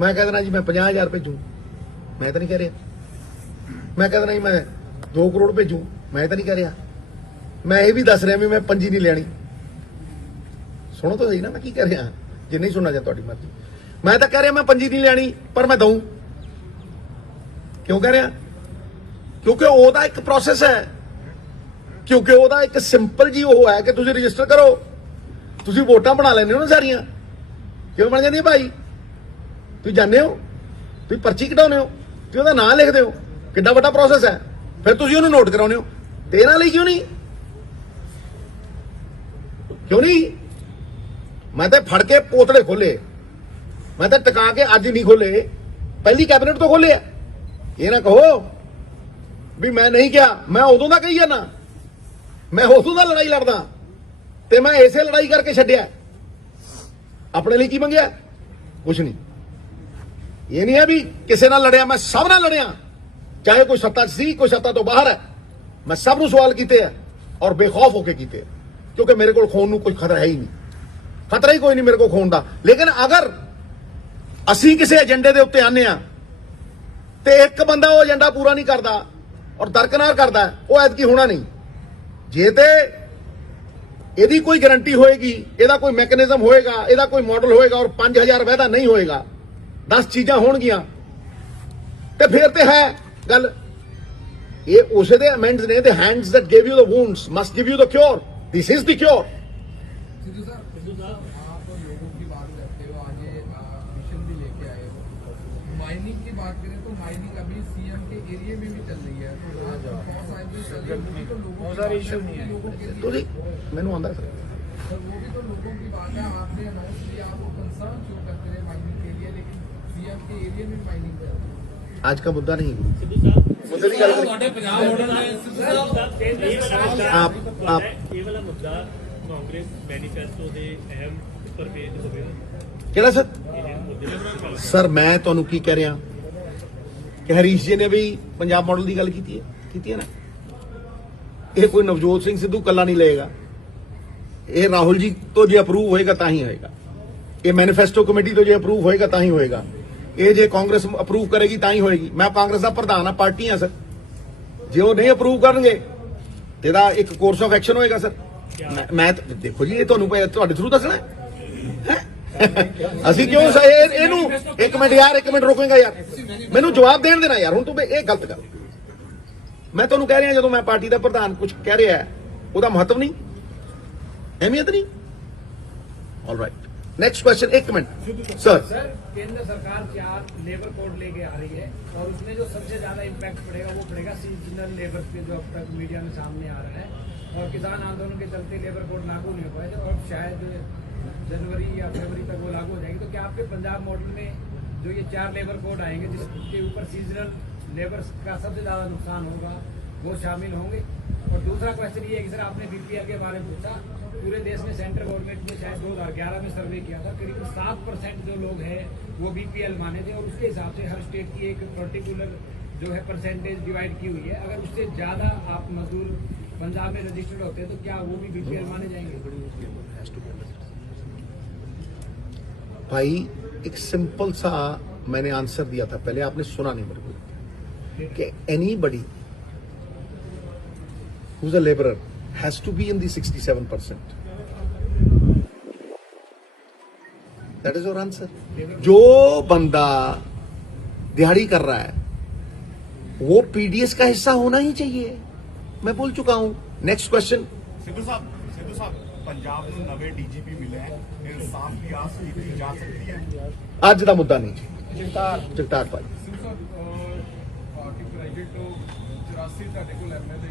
ਮੈਂ ਕਹਿ ਦੇਣਾ ਜੀ ਮੈਂ 50,000 ਭੇਜੂ, ਮੈਂ ਤਾਂ ਨਹੀਂ ਕਹਿ ਰਿਹਾ। ਮੈਂ ਕਹਿ ਦੇਣਾ ਜੀ ਮੈਂ 2 ਕਰੋੜ ਭੇਜੂ, ਮੈਂ ਤਾਂ ਨਹੀਂ ਕਹਿ ਰਿਹਾ। ਮੈਂ ਇਹ ਵੀ ਦੱਸ ਰਿਹਾ ਵੀ ਮੈਂ ਪੰਜੀ ਨਹੀਂ ਲੈਣੀ। ਸੁਣੋ ਤਾਂ ਸਹੀ ਨਾ ਮੈਂ ਕੀ ਕਹਿ ਰਿਹਾ। ਜੇ ਨਹੀਂ ਸੁਣਨਾ ਜਾਂ ਤੁਹਾਡੀ ਮਰਜ਼ੀ। ਮੈਂ ਤਾਂ ਕਹਿ ਰਿਹਾ ਮੈਂ ਪੰਜੀ ਨਹੀਂ ਲੈਣੀ ਪਰ ਮੈਂ ਦਊਂ। ਕਿਉਂ ਕਹਿ ਰਿਹਾ? ਕਿਉਂਕਿ ਉਹਦਾ ਇੱਕ ਪ੍ਰੋਸੈਸ ਹੈ, ਕਿਉਂਕਿ ਉਹਦਾ ਇੱਕ ਸਿੰਪਲ ਜੀ ਉਹ ਹੈ ਕਿ ਤੁਸੀਂ ਰਜਿਸਟਰ ਕਰੋ। ਤੁਸੀਂ ਵੋਟਾਂ ਬਣਾ ਲੈਂਦੇ ਹੋ ਨਾ ਸਾਰੀਆਂ, ਕਿਉਂ ਬਣ ਜਾਂਦੀਆਂ ਭਾਈ? ਤੁਸੀਂ ਜਾਣਦੇ ਹੋ, ਤੁਸੀਂ ਪਰਚੀ ਕਢਾਉਂਦੇ ਹੋ, ਤੁਸੀਂ ਉਹਦਾ ਨਾਂ ਲਿਖਦੇ ਹੋ, ਕਿੱਡਾ ਵੱਡਾ ਪ੍ਰੋਸੈਸ ਹੈ। ਫਿਰ ਤੁਸੀਂ ਉਹਨੂੰ ਨੋਟ ਕਰਾਉਂਦੇ ਹੋ। ਤੇ ਇਹਨਾਂ ਲਈ ਕਿਉਂ ਨਹੀਂ? ਕਿਉਂ ਨਹੀਂ? ਮੈਂ ਤਾਂ ਫੜ ਕੇ ਪੋਤੜੇ ਖੋਲੇ, ਮੈਂ ਤਾਂ ਟਿਕਾ ਕੇ ਅੱਜ ਨਹੀਂ ਖੋਲੇ, ਪਹਿਲੀ ਕੈਬਨਿਟ ਤੋਂ ਖੋਲੇ ਆ। ਇਹ ਨਾ ਕਹੋ ਵੀ ਮੈਂ ਨਹੀਂ ਕਿਹਾ, ਮੈਂ ਉਦੋਂ ਦਾ ਕਹੀ ਜਾਂਦਾ, ਮੈਂ ਉਦੋਂ ਦਾ ਲੜਾਈ ਲੜਦਾ ਤੇ ਮੈਂ ਇਸੇ ਲੜਾਈ ਕਰਕੇ ਛੱਡਿਆ। ਆਪਣੇ ਲਈ ਕੀ ਮੰਗਿਆ? ਕੁਛ ਨਹੀਂ। ਇਹ ਨਹੀਂ ਹੈ ਵੀ ਕਿਸੇ ਨਾਲ ਲੜਿਆ, ਮੈਂ ਸਭ ਨਾਲ ਲੜਿਆ, ਚਾਹੇ ਕੋਈ ਸੱਤਾ 'ਚ ਸੀ, ਕੋਈ ਸੱਤਾ ਤੋਂ ਬਾਹਰ ਹੈ, ਮੈਂ ਸਭ ਨੂੰ ਸਵਾਲ ਕੀਤੇ ਆ ਔਰ ਬੇਖੌਫ ਹੋ ਕੇ ਕੀਤੇ ਆ, ਕਿਉਂਕਿ ਮੇਰੇ ਕੋਲ ਖੋਣ ਨੂੰ ਕੋਈ ਖਤਰਾ ਹੈ ਹੀ ਨਹੀਂ, ਖਤਰਾ ਹੀ ਕੋਈ ਨਹੀਂ ਮੇਰੇ ਕੋਲ ਖੋਣ ਦਾ। ਲੇਕਿਨ ਅਗਰ ਅਸੀਂ ਕਿਸੇ ਏਜੰਡੇ ਦੇ ਉੱਤੇ ਆਨੇ ਆ ਤੇ ਇੱਕ ਬੰਦਾ ਉਹ ਏਜੰਡਾ ਪੂਰਾ ਨਹੀਂ ਕਰਦਾ ਔਰ ਦਰਕਨਾਰ ਕਰਦਾ, ਉਹ ਐਤਕੀ ਹੋਣਾ ਨਹੀਂ। ਜੇ ਤੇ ਇਹਦੀ ਕੋਈ ਗਾਰੰਟੀ ਹੋਏਗੀ, ਇਹਦਾ ਕੋਈ ਮੈਕੈਨਿਜ਼ਮ ਹੋਏਗਾ, ਇਹਦਾ ਕੋਈ ਮਾਡਲ ਹੋਏਗਾ ਔਰ 5000 ਵਾਅਦਾ ਨਹੀਂ ਹੋਏਗਾ, 10 ਚੀਜ਼ਾਂ ਹੋਣਗੀਆਂ, ਤੇ ਫਿਰ ਤੇ ਹੈ ਗੱਲ। ਇਹ ਉਸੇ ਦੇ ਅਮੈਂਡਸ ਨੇ, the hands that gave you the wounds must give you the cure. This is the cure. Sidhu साहब आप लोगों की बात करते हो, आज ये मिशन भी लेके आए हो। माइनिंग की बात करें तो माइनिंग अभी सीएम के एरिया में भी चल रही है, तो आज बहुत सारे इशू नहीं है लोगों के लिए, ਤੁਸੀਂ ਮੈਨੂੰ ਆਉਂਦਾ ਸਰ, सर वो भी तो लोगों की बात है। आपने अनाउंस किया, आप वो कंसर्न शो करते रहे माइनिंग के लिए, लेकिन सीएम के एरिया में माइनिंग कर रहे हैं। ਅੱਜ का मुद्दा नहीं। ਮੁੱਦੇ ਦੀ ਗੱਲ ਤੁਹਾਡੇ ਪੰਜਾਬ ਮੋਡਲ ਆਪ ਇਹ ਵਾਲਾ ਮੁੱਦਾ ਕਾਂਗਰਸ ਮੈਨੀਫੈਸਟੋ ਦੇ ਅਹਿਮ ਪਰਵੇਜ ਹੋਵੇਗਾ ਕਿਹੜਾ ਸਰ? ਇਹ ਮੁੱਦੇ ਸਰ ਮੈਂ ਤੁਹਾਨੂੰ ਕੀ ਕਹਿ ਰਿਹਾ ਕਿ ਹਰੀਸ਼ ਜੀ ਨੇ ਵੀ ਪੰਜਾਬ ਮਾਡਲ ਦੀ ਗੱਲ ਕੀਤੀ ਹੈ ਨਾ। ਇਹ ਕੋਈ ਨਵਜੋਤ ਸਿੰਘ ਸਿੱਧੂ ਕੱਲਾ ਨਹੀਂ ਲਏਗਾ, ਇਹ ਰਾਹੁਲ ਜੀ ਤੋਂ ਜੇ ਅਪਰੂਵ ਹੋਏਗਾ ਤਾਂ ਹੀ ਹੋਏਗਾ, ਇਹ ਮੈਨੀਫੈਸਟੋ ਕਮੇਟੀ ਤੋਂ ਜੇ ਅਪਰੂਵ ਹੋਏਗਾ ਤਾਂ ਹੀ ਹੋਏਗਾ, ਇਹ ਜੇ ਕਾਂਗਰਸ ਅਪਰੂਵ ਕਰੇਗੀ ਤਾਂ ਹੀ ਹੋਏਗੀ। ਮੈਂ ਕਾਂਗਰਸ ਦਾ ਪ੍ਰਧਾਨ ਆ, ਪਾਰਟੀ ਆ ਸਰ, ਜੇ ਉਹ ਨਹੀਂ ਅਪਰੂਵ ਕਰਨਗੇ ਇਹਦਾ ਇੱਕ ਕੋਰਸ ਆਫ ਐਕਸ਼ਨ ਹੋਏਗਾ ਸਰ। ਮੈਂ ਦੇਖੋ ਜੀ, ਇਹ ਤੁਹਾਨੂੰ ਤੁਹਾਡੇ ਥਰੂ ਦੱਸਣਾ ਹੈ। ਅਸੀਂ ਕਿਉਂ ਇਹਨੂੰ ਇੱਕ ਮਿੰਟ ਰੋਕੇਗਾ ਯਾਰ, ਮੈਨੂੰ ਜਵਾਬ ਦੇਣ ਦੇਣਾ ਯਾਰ। ਹੁਣ ਤੂੰ ਇਹ ਗਲਤ ਗੱਲ, ਮੈਂ ਤੁਹਾਨੂੰ ਕਹਿ ਰਿਹਾ ਜਦੋਂ ਮੈਂ ਪਾਰਟੀ ਦਾ ਪ੍ਰਧਾਨ ਕੁਝ ਕਹਿ ਰਿਹਾ ਹੈ, ਉਹਦਾ ਮਹੱਤਵ ਨਹੀਂ, ਅਹਿਮੀਅਤ ਨਹੀਂ। ऑलराइट, नेक्स्ट क्वेश्चन, एक मिनट सर। सर, केंद्र सरकार 4 लेबर कोड लेके आ रही है और उसमें जो सबसे ज्यादा इम्पैक्ट पड़ेगा वो पड़ेगा सीजनल लेबर पे, जो अब तक मीडिया में सामने आ रहा है। और किसान आंदोलन के चलते लेबर कोड लागू नहीं हो पाए थे और शायद जनवरी या फरवरी तक वो लागू हो जाएगी। तो क्या आपके पंजाब मॉडल में जो ये 4 लेबर कोड आएंगे जिसके ऊपर सीजनल लेबर का सबसे ज्यादा नुकसान होगा वो शामिल होंगे? और दूसरा क्वेश्चन ये है कि सर आपने बीपीएल के बारे में पूछा, पूरे देश में सेंट्रल गवर्नमेंट ने शायद 2011 में सर्वे किया था, करीब 7% जो लोग हैं वो बीपीएल माने थे और उसके हिसाब से हर स्टेट की एक पर्टिकुलर जो है परसेंटेज डिवाइड की हुई है। अगर उससे ज्यादा आप मजदूर पंजाब में रजिस्टर्ड होते हैं तो क्या वो भी बीपीएल माने जाएंगे? भाई एक सिंपल सा मैंने आंसर दिया था पहले, आपने सुना नहीं मेरे को, कि anybody who's a laborer has to be in the 67%. That is your answer. जो बंदा दिहाड़ी कर रहा है वो पीडीएस का हिस्सा होना ही चाहिए, मैं बोल चुका हूं। Next question. सिद्धू साहब पंजाब ਨੂੰ ਨਵੇਂ ਡੀਜੀਪੀ ਮਿਲੇ ਹੈ, ਇਨਸਾਫ ਦੀ ਆਸ ਕੀਤੀ ਜਾ ਸਕਦੀ ਹੈ? ਅੱਜ ਦਾ ਮੁੱਦਾ ਨਹੀਂ ਜੀ। ਜਗਤਾਰ ਭਾਈ ਪਾਰਟੀ ਪ੍ਰਾਈਵੇਟ ਤੋਂ 84 ਤੁਹਾਡੇ ਕੋਲ ਐਮਐਲਏ,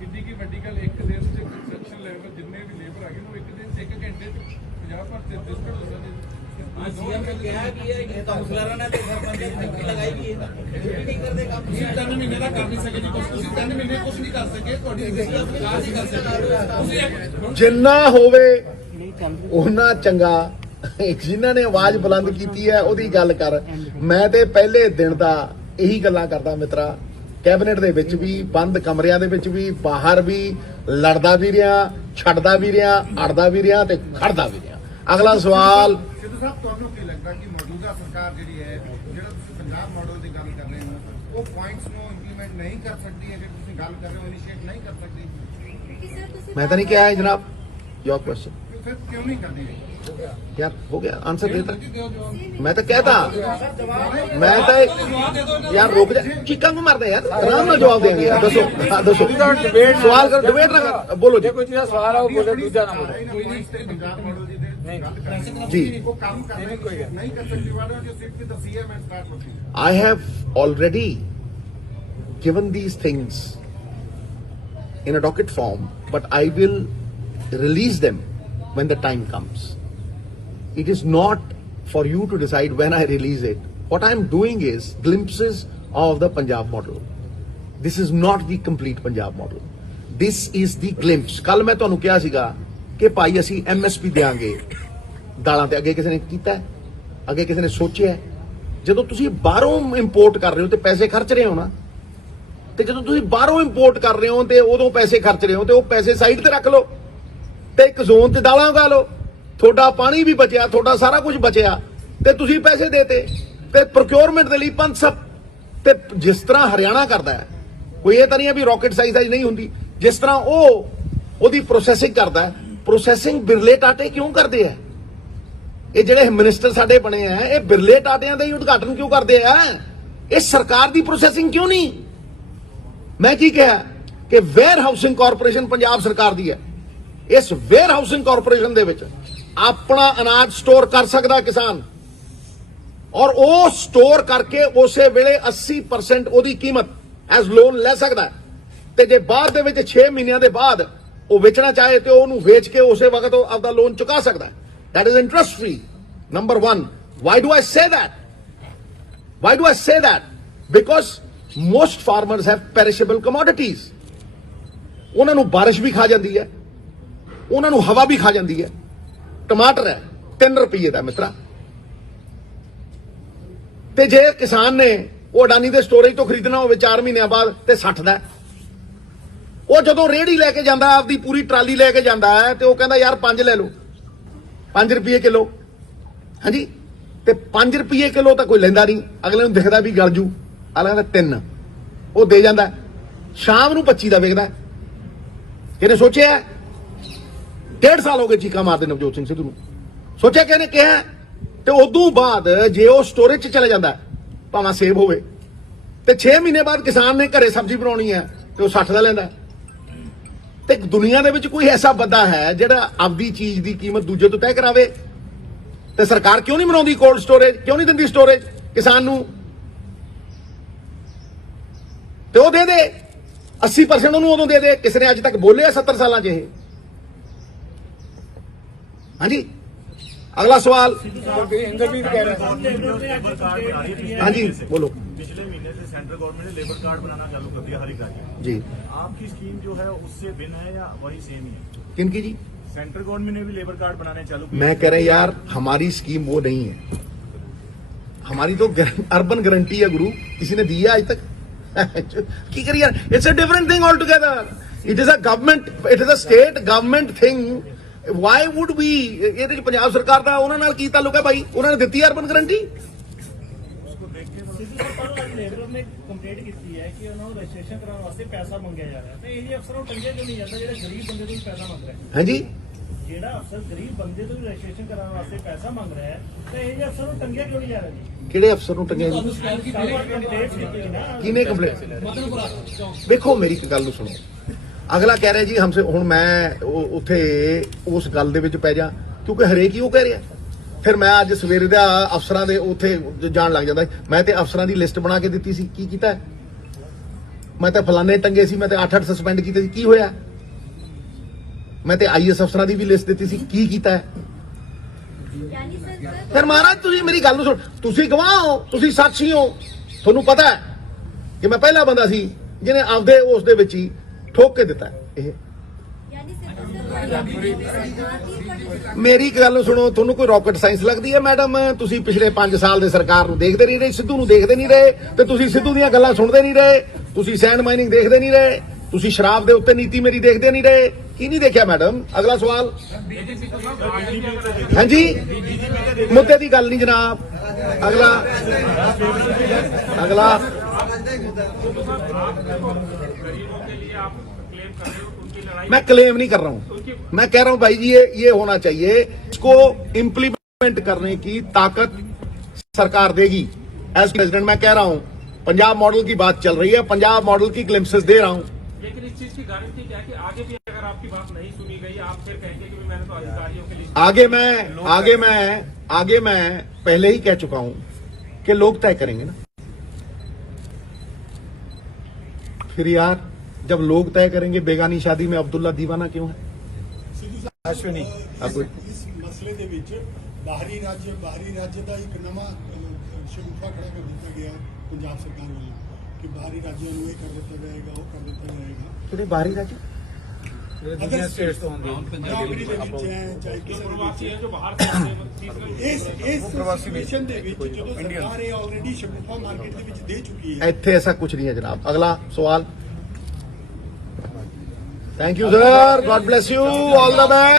ਕਿੰਨੀ ਕੀ ਵੱਡੀ ਗੱਲ, ਇੱਕ ਦਿਨ ਚ ਕੰਸਟਰਕਸ਼ਨ ਲੈਵਲ ਜਿੰਨੇ ਵੀ ਲੇਬਰ ਆ ਗਏ ਉਹ ਇੱਕ ਦਿਨ ਚ 1 ਘੰਟੇ ਚ 50% ਡਿਸਕਟ ਹੋ ਜਾਂਦੇ। सीएम ने कहा कि ये काउंसलर ने तो सरपंच ने ड्यूटी लगाई हुई है, ड्यूटी नहीं करते काम। ਤੁਸੀਂ 3 ਮਹੀਨੇ ਦਾ ਕਰ ਨਹੀਂ ਸਕੇ ਜੀ ਕੁਝ, ਤੁਸੀਂ 3 ਮਹੀਨੇ ਕੁਝ ਨਹੀਂ ਕਰ ਸਕੇ, ਤੁਹਾਡੀ ਸਰਕਾਰ ਨਹੀਂ ਕਰ ਸਕੇ। ਤੁਸੀਂ ਜਿੰਨਾ ਹੋਵੇ ਉਹਨਾਂ ਚੰਗਾ, ਜਿਨ੍ਹਾਂ ਨੇ ਆਵਾਜ਼ ਬੁਲੰਦ ਕੀਤੀ ਹੈ ਉਹਦੀ ਗੱਲ ਕਰ। ਮੈਂ ਤੇ ਪਹਿਲੇ ਦਿਨ ਦਾ ਇਹੀ ਗੱਲਾਂ ਕਰਦਾ ਮਿੱਤਰਾ, ਕੈਬਨਿਟ ਦੇ ਵਿੱਚ ਵੀ, ਬੰਦ ਕਮਰਿਆਂ ਦੇ ਵਿੱਚ ਵੀ, ਬਾਹਰ ਵੀ, ਲੜਦਾ ਵੀ ਰਿਹਾ, ਛੱਡਦਾ ਵੀ ਰਿਹਾ, ਅੜਦਾ ਵੀ ਰਿਹਾ ਤੇ ਖੜਦਾ ਵੀ ਰਿਹਾ। ਅਗਲਾ ਸਵਾਲ। ਸਿੱਧੂ ਸਾਹਿਬ, ਤੁਹਾਨੂੰ ਕੀ ਲੱਗਦਾ ਕਿ ਮੌਜੂਦਾ ਸਰਕਾਰ ਜਿਹੜੀ ਹੈ, ਜਿਹੜਾ ਤੁਸੀਂ ਪੰਜਾਬ ਮਾਡਲ ਦੀ ਗੱਲ ਕਰ ਰਹੇ ਹੋ, ਉਹ ਪੁਆਇੰਟਸ ਨੂੰ ਇੰਪਲੀਮੈਂਟ ਨਹੀਂ ਕਰ ਸਕਦੀ ਹੈ? ਜੇ ਤੁਸੀਂ ਗੱਲ ਕਰ ਰਹੇ ਹੋ ਇਨੀਸ਼ੀਏਟ ਨਹੀਂ ਕਰ ਸਕਦੀ? ਮੈਂ ਤਾਂ ਨਹੀਂ ਕਿਹਾ ਹੈ ਜਨਾਬ, योर क्वेश्चन। ਫਿਰ ਕਿਉਂ ਨਹੀਂ ਕਰਦੀ? यार हो गया, आंसर देता। मैं तो कहता, मैं तो यार रोक जा, चीका को मारते यार, आराम में जवाब देंगे यार। दसो सवाल कर, डिबेट ना कर, बोलो जी। कोई चीज़ सवाल है वो बोले, दूसरा ना बोले। ਪੰਜਾਬ ਮਾਡਲ ਦੀ ਗੱਲ ਕਰ ਰਹੇ ਹੋ, जी, ਉਹ ਕੰਮ ਕਰ ਰਹੇ ਨਹੀਂ ਕਰ ਸਕਦੀ? ਵਾਲਾ ਜੋ sit with the CM and start with I have already given these things in a docket form, but I will release them when the time comes. It is not for you to decide when I release it. What I am doing is glimpses of the Punjab model. This is not the complete Punjab model. This is the glimpse. ਕੱਲ ਮੈਂ ਤੁਹਾਨੂੰ ਕਿਹਾ ਸੀਗਾ ਕਿ ਭਾਈ ਅਸੀਂ MSP ਦੇਾਂਗੇ ਦਾਲਾਂ ਤੇ, ਅੱਗੇ ਕਿਸੇ ਨੇ ਕੀਤਾ, ਅੱਗੇ ਕਿਸੇ ਨੇ ਸੋਚਿਆ? ਜਦੋਂ ਤੁਸੀਂ ਬਾਹਰੋਂ ਇੰਪੋਰਟ ਕਰ ਰਹੇ ਹੋ ਤੇ ਪੈਸੇ ਖਰਚ ਰਹੇ ਹੋ ਨਾ, ਤੇ ਜਦੋਂ ਤੁਸੀਂ ਬਾਹਰੋਂ ਇੰਪੋਰਟ ਕਰ ਰਹੇ ਹੋ ਤੇ ਉਦੋਂ ਪੈਸੇ ਖਰਚ ਰਹੇ ਹੋ, ਤੇ ਉਹ ਪੈਸੇ ਸਾਈਡ ਤੇ ਰੱਖ ਲਓ ਤੇ ਇੱਕ ਜ਼ੋਨ ਤੇ ਦਾਲਾਂ ਉਗਾ ਲਓ, ਤੁਹਾਡਾ ਪਾਣੀ ਵੀ ਬਚਿਆ, ਤੁਹਾਡਾ ਸਾਰਾ ਕੁਝ ਬਚਿਆ, ਤੇ ਤੁਸੀਂ ਪੈਸੇ ਦੇਤੇ ਤੇ ਪ੍ਰੋਕਿਉਰਮੈਂਟ ਦੇ ਲਈ 500। ਤੇ ਜਿਸ ਤਰ੍ਹਾਂ ਹਰਿਆਣਾ ਕਰਦਾ ਹੈ, ਕੋਈ ਇਹ ਤਾਂ ਨਹੀਂ ਹੈ ਵੀ ਰਾਕਟ ਸਾਈਜ਼ ਨਹੀਂ ਹੁੰਦੀ, ਜਿਸ ਤਰ੍ਹਾਂ ਉਹਦੀ ਪ੍ਰੋਸੈਸਿੰਗ ਕਰਦਾ ਹੈ, ਪ੍ਰੋਸੈਸਿੰਗ ਬਿਰਲੇ ਟਾਟੇ ਕਿਉਂ ਕਰਦੇ ਆ? ਇਹ ਜਿਹੜੇ ਮਿਨਿਸਟਰ ਸਾਡੇ ਬਣੇ ਆ, ਇਹ ਬਿਰਲੇ ਟਾਟਿਆਂ ਦਾ ਹੀ ਉਦਘਾਟਨ ਕਿਉਂ ਕਰਦੇ ਆ? ਇਹ ਸਰਕਾਰ ਦੀ ਪ੍ਰੋਸੈਸਿੰਗ ਕਿਉਂ ਨਹੀਂ? ਮੈਂ ਕੀ ਕਿਹਾ ਕਿ ਵੇਅਰ ਹਾਊਸਿੰਗ ਕਾਰਪੋਰੇਸ਼ਨ ਪੰਜਾਬ ਸਰਕਾਰ ਦੀ ਹੈ, ਇਸ ਵੇਅਰ ਹਾਊਸਿੰਗ ਕਾਰਪੋਰੇਸ਼ਨ ਦੇ ਵਿੱਚ ਆਪਣਾ ਅਨਾਜ ਸਟੋਰ ਕਰ ਸਕਦਾ ਕਿਸਾਨ, ਔਰ ਉਹ ਸਟੋਰ ਕਰਕੇ ਉਸੇ ਵੇਲੇ 80% ਉਹਦੀ ਕੀਮਤ ਐਜ਼ ਲੋਨ ਲੈ ਸਕਦਾ, ਤੇ ਜੇ ਬਾਅਦ ਦੇ ਵਿੱਚ 6 ਮਹੀਨਿਆਂ ਦੇ ਬਾਅਦ ਉਹ ਵੇਚਣਾ ਚਾਹੇ ਤੇ ਉਹਨੂੰ ਵੇਚ ਕੇ ਉਸੇ ਵਕਤ ਉਹ ਆਪਦਾ ਲੋਨ ਚੁਕਾ ਸਕਦਾ। That is interest free. Number one. Why do I say that? Why do I say that? Because most farmers have perishable commodities. ਉਹਨਾਂ ਨੂੰ ਬਾਰਿਸ਼ ਵੀ ਖਾ ਜਾਂਦੀ ਹੈ, ਉਹਨਾਂ ਨੂੰ ਹਵਾ ਵੀ ਖਾ ਜਾਂਦੀ ਹੈ। ਟਮਾਟਰ ਹੈ 3 ਰੁਪਏ ਦਾ ਮਿੱਤਰਾ, ਤੇ ਜੇ ਕਿਸਾਨ ਨੇ ਉਹ ਅਡਾਨੀ ਦੇ ਸਟੋਰੇਜ ਤੋਂ ਖਰੀਦਣਾ ਹੋਵੇ 4 ਮਹੀਨਿਆਂ ਬਾਅਦ ਤੇ 60 ਦਾ, ਉਹ ਜਦੋਂ ਰੇਹੜੀ ਲੈ ਕੇ ਜਾਂਦਾ, ਆਪਦੀ ਪੂਰੀ ਟਰਾਲੀ ਲੈ ਕੇ ਜਾਂਦਾ ਹੈ, ਤੇ ਉਹ ਕਹਿੰਦਾ ਯਾਰ 5 ਲੈ ਲਓ, 5 ਰੁਪਏ ਕਿਲੋ। ਹਾਂਜੀ, ਤੇ 5 ਰੁਪਏ ਕਿਲੋ ਤਾਂ ਕੋਈ ਲੈਂਦਾ ਨਹੀਂ, ਅਗਲੇ ਨੂੰ ਦਿਖਦਾ ਵੀ ਗਲ ਜੂ, ਅਗਲਾ ਕਹਿੰਦਾ 3, ਉਹ ਦੇ ਜਾਂਦਾ, ਸ਼ਾਮ ਨੂੰ 25 ਦਾ ਵੇਚਦਾ। ਕਿਹਨੇ ਸੋਚਿਆ? 1.5 ਸਾਲ ਹੋ ਗਏ ਚੀਕਾ ਮਾਰਦੇ ਨਵਜੋਤ ਸਿੰਘ ਸਿੱਧੂ ਨੂੰ, ਸੋਚਿਆ ਕਿਹਨੇ ਕਿਹਾ? ਤੇ ਉਦੋਂ ਬਾਅਦ ਜੇ ਉਹ ਸਟੋਰੇਜ 'ਚ ਚਲੇ ਜਾਂਦਾ, ਭਾਵੇਂ ਸੇਬ ਹੋਵੇ, ਤੇ 6 ਮਹੀਨੇ ਬਾਅਦ ਕਿਸਾਨ ਨੇ ਘਰੇ ਸਬਜ਼ੀ ਬਣਾਉਣੀ ਹੈ ਤੇ ਉਹ 60 ਦਾ ਲੈਂਦਾ। ਤੇ ਦੁਨੀਆ ਦੇ ਵਿੱਚ ਕੋਈ ਐਸਾ ਬੰਦਾ ਹੈ ਜਿਹੜਾ ਆਪਦੀ ਚੀਜ਼ ਦੀ ਕੀਮਤ ਦੂਜੇ ਤੋਂ ਤੈਅ ਕਰਾਵੇ? ਤੇ ਸਰਕਾਰ ਕਿਉਂ ਨਹੀਂ ਬਣਾਉਂਦੀ ਕੋਲਡ ਸਟੋਰੇਜ, ਕਿਉਂ ਨਹੀਂ ਦਿੰਦੀ ਸਟੋਰੇਜ ਕਿਸਾਨ ਨੂੰ? ਤੇ ਉਹ ਦੇ ਦੇ 80% ਉਹਨੂੰ ਉਦੋਂ ਦੇ ਦੇ। ਕਿਸੇ ਨੇ ਅੱਜ ਤੱਕ ਬੋਲਿਆ 70 ਸਾਲਾਂ 'ਚ ਇਹ? ਹਾਂਜੀ, ਅਗਲਾ ਸਵਾਲ। ਹਾਂਜੀ बोलो। पिछले महीने से सेंट्रल गवर्नमेंट ने लेबर कार्ड बनाना चालू कर दिया हर एक राज्य जी, में। आपकी स्कीम जो है उससे भिन्न है या वही सेम ही है? किनकी जी? सेंट्रल गवर्नमेंट ने भी लेबर कार्ड बनाने चालू किया। मैं कह रहा यार हमारी स्कीम वो नहीं है, हमारी तो अर्बन गारंटी है गुरु, किसी ने दी है आज तक? की करिए, it's a different thing altogether. It is a government, it is a state government thing. Why would we ਇਹਦੇ ਚ ਪੰਜਾਬ ਸਰਕਾਰ ਦਾ ਉਹਨਾਂ ਨਾਲ ਕੀ ਤਾਲੁਕ ਹੈ ਭਾਈ? ਉਹਨਾਂ ਨੇ ਦਿੱਤੀ ਅਰਬਨ ਗਰੰਟੀ। ਲੇਬਰ ਨੇ ਕੰਪਲੇਂਟ ਕੀਤੀ ਹੈ ਕਿ ਉਹਨਾਂ ਨੂੰ ਰਜਿਸਟ੍ਰੇਸ਼ਨ ਕਰਾਉਣ ਵਾਸਤੇ ਪੈਸਾ ਮੰਗਿਆ ਜਾ ਰਿਹਾ, ਤੇ ਇਹ ਅਫਸਰ ਨੂੰ ਟੰਗਿਆ ਕਿਉਂ ਨਹੀਂ ਜਾਂਦਾ ਜਿਹੜਾ ਗਰੀਬ ਬੰਦੇ ਤੋਂ ਪੈਸਾ ਮੰਗ ਰਿਹਾ ਹੈ? ਹਾਂਜੀ, ਜਿਹੜਾ ਅਫਸਰ ਗਰੀਬ ਬੰਦੇ ਤੋਂ ਰਜਿਸਟ੍ਰੇਸ਼ਨ ਕਰਾਉਣ ਵਾਸਤੇ ਪੈਸਾ ਮੰਗ ਰਿਹਾ ਹੈ, ਤੇ ਇਹ ਅਫਸਰ ਨੂੰ ਟੰਗਿਆ ਕਿਉਂ ਨਹੀਂ ਜਾ ਰਿਹਾ ਜੀ? ਕਿਹੜੇ ਅਫਸਰ ਨੂੰ ਟੰਗਿਆ ਜੀ? ਕਿਹਨੇ ਕੰਪਲੇਂਟ? ਵੇਖੋ ਮੇਰੀ ਇੱਕ ਗੱਲ ਨੂੰ ਸੁਣੋ, ਅਗਲਾ ਕਹਿ ਰਿਹਾ ਜੀ ਹਮਸੇ, ਹੁਣ ਮੈਂ ਉੱਥੇ ਉਸ ਗੱਲ ਦੇ ਵਿੱਚ ਪੈ ਜਾ, ਕਿਉਂਕਿ ਹਰੇਕ ਹੀ ਉਹ ਕਹਿ ਰਿਹਾ। ਫਿਰ ਮੈਂ ਅੱਜ ਸਵੇਰੇ ਦਾ ਅਫਸਰਾਂ ਦੇ ਉੱਥੇ ਜਾਣ ਲੱਗ ਜਾਂਦਾ। ਮੈਂ ਤੇ ਅਫਸਰਾਂ ਦੀ ਲਿਸਟ ਬਣਾ ਕੇ ਦਿੱਤੀ ਸੀ, ਕੀ ਕੀਤਾ? ਮੈਂ ਤਾਂ ਫਲਾਣੇ ਟੰਗੇ ਸੀ, ਮੈਂ ਤੇ 8-8 ਸਸਪੈਂਡ ਕੀਤੇ ਸੀ, ਕੀ ਹੋਇਆ? ਮੈਂ ਤੇ IAS ਅਫਸਰਾਂ ਦੀ ਵੀ ਲਿਸਟ ਦਿੱਤੀ ਸੀ, ਕੀ ਕੀਤਾ? ਫਿਰ ਮਹਾਰਾਜ ਤੁਸੀਂ ਮੇਰੀ ਗੱਲ ਨੂੰ ਸੁਣ, ਤੁਸੀਂ ਗਵਾਹ ਹੋ, ਤੁਸੀਂ ਸਾਖੀ ਹੋ, ਤੁਹਾਨੂੰ ਪਤਾ ਹੈ ਕਿ ਮੈਂ ਪਹਿਲਾ ਬੰਦਾ ਸੀ ਜਿਹਨੇ ਆਪਦੇ ਉਸ ਦੇ ਵਿੱਚ ਹੀ ਠੋਕ ਕੇ ਦਿੱਤਾ ਇਹ। ਮੇਰੀ ਇੱਕ ਗੱਲ ਸੁਣੋ, ਤੁਹਾਨੂੰ ਕੋਈ ਰਾਕਟ ਸਾਇੰਸ ਲੱਗਦੀ ਹੈ ਮੈਡਮ? ਤੁਸੀਂ ਪਿਛਲੇ 5 ਸਾਲ ਦੇ ਸਰਕਾਰ ਨੂੰ ਦੇਖਦੇ ਨਹੀਂ ਰਹੇ, ਸਿੱਧੂ ਨੂੰ ਦੇਖਦੇ ਨਹੀਂ ਰਹੇ, ਤੇ ਤੁਸੀਂ ਸਿੱਧੂ ਦੀਆਂ ਗੱਲਾਂ ਸੁਣਦੇ ਨਹੀਂ ਰਹੇ, ਤੁਸੀਂ ਸੈਂਡ ਮਾਈਨਿੰਗ ਦੇਖਦੇ ਨਹੀਂ ਰਹੇ, ਤੁਸੀਂ ਸ਼ਰਾਬ ਦੇ ਉੱਤੇ ਨੀਤੀ ਮੇਰੀ ਦੇਖਦੇ ਨਹੀਂ ਰਹੇ, ਕੀ ਨਹੀਂ ਦੇਖਿਆ ਮੈਡਮ? ਅਗਲਾ ਸਵਾਲ। ਹਾਂਜੀ, ਮੁੱਦੇ ਦੀ ਗੱਲ ਨਹੀਂ ਜਨਾਬ। ਅਗਲਾ मैं क्लेम नहीं कर रहा हूं, मैं कह रहा हूं भाई जी ये होना चाहिए, इसको इंप्लीमेंट करने की ताकत सरकार देगी। एज प्रेसिडेंट मैं कह रहा हूं, पंजाब मॉडल की बात चल रही है, पंजाब मॉडल की ग्लिम्पसेस दे रहा हूं। लेकिन इस चीज की गारंटी क्या है कि आगे भी अगर आपकी बात नहीं सुनी गई, आप फिर कहेंगे कि मैंने तो अधिकारियों के लिए आगे मैं पहले ही कह चुका हूं कि लोग तय करेंगे ना। फिर यार जब लोग तय करेंगे, बेगानी शादी में अब्दुल्ला दीवाना क्यों है? अश्विनी ਇਸ ਮਸਲੇ ਦੇ ਵਿੱਚ ਬਾਹਰੀ ਰਾਜ ਦਾ ਇੱਕ ਨਵਾਂ ਸ਼ਗੂਫਾ ਖੜਾ ਕਰ ਦਿੱਤਾ ਗਿਆ ਪੰਜਾਬ ਸਰਕਾਰ ਵੱਲੋਂ ਕਿ ਬਾਹਰੀ ਰਾਜਾਂ ਨੂੰ ਇਹ ਕਰ ਦਿੱਤਾ ਜਾਏਗਾ, ਉਹ ਕਰ ਦਿੱਤਾ ਜਾਏਗਾ। ਕਿਹੜੇ ਬਾਹਰੀ ਰਾਜ ਅਦਰ ਸਟੇਟਸ ਤੋਂ ਪੰਜਾਬ ਦੇ ਵਿੱਚ ਹੈ ਚਾਹੇ ਕਿਸੇ प्रवासी है जो बाहर से आते हैं तीसरे ਇਸ ਸਿਚੁਏਸ਼ਨ ਦੇ ਵਿੱਚ ਜਦੋਂ ਸਰਕਾਰ ਇਹ ਆਲਰੇਡੀ ਸ਼ਗੂਫਾ ਮਾਰਕੀਟ ਦੇ ਵਿੱਚ ਦੇ ਚੁੱਕੀ ਹੈ। ਇੱਥੇ ਐਸਾ ਕੁਝ ਨਹੀਂ ਹੈ ਜਨਾਬ। ਅਗਲਾ ਸਵਾਲ। Thank you sir, god bless you, all the best.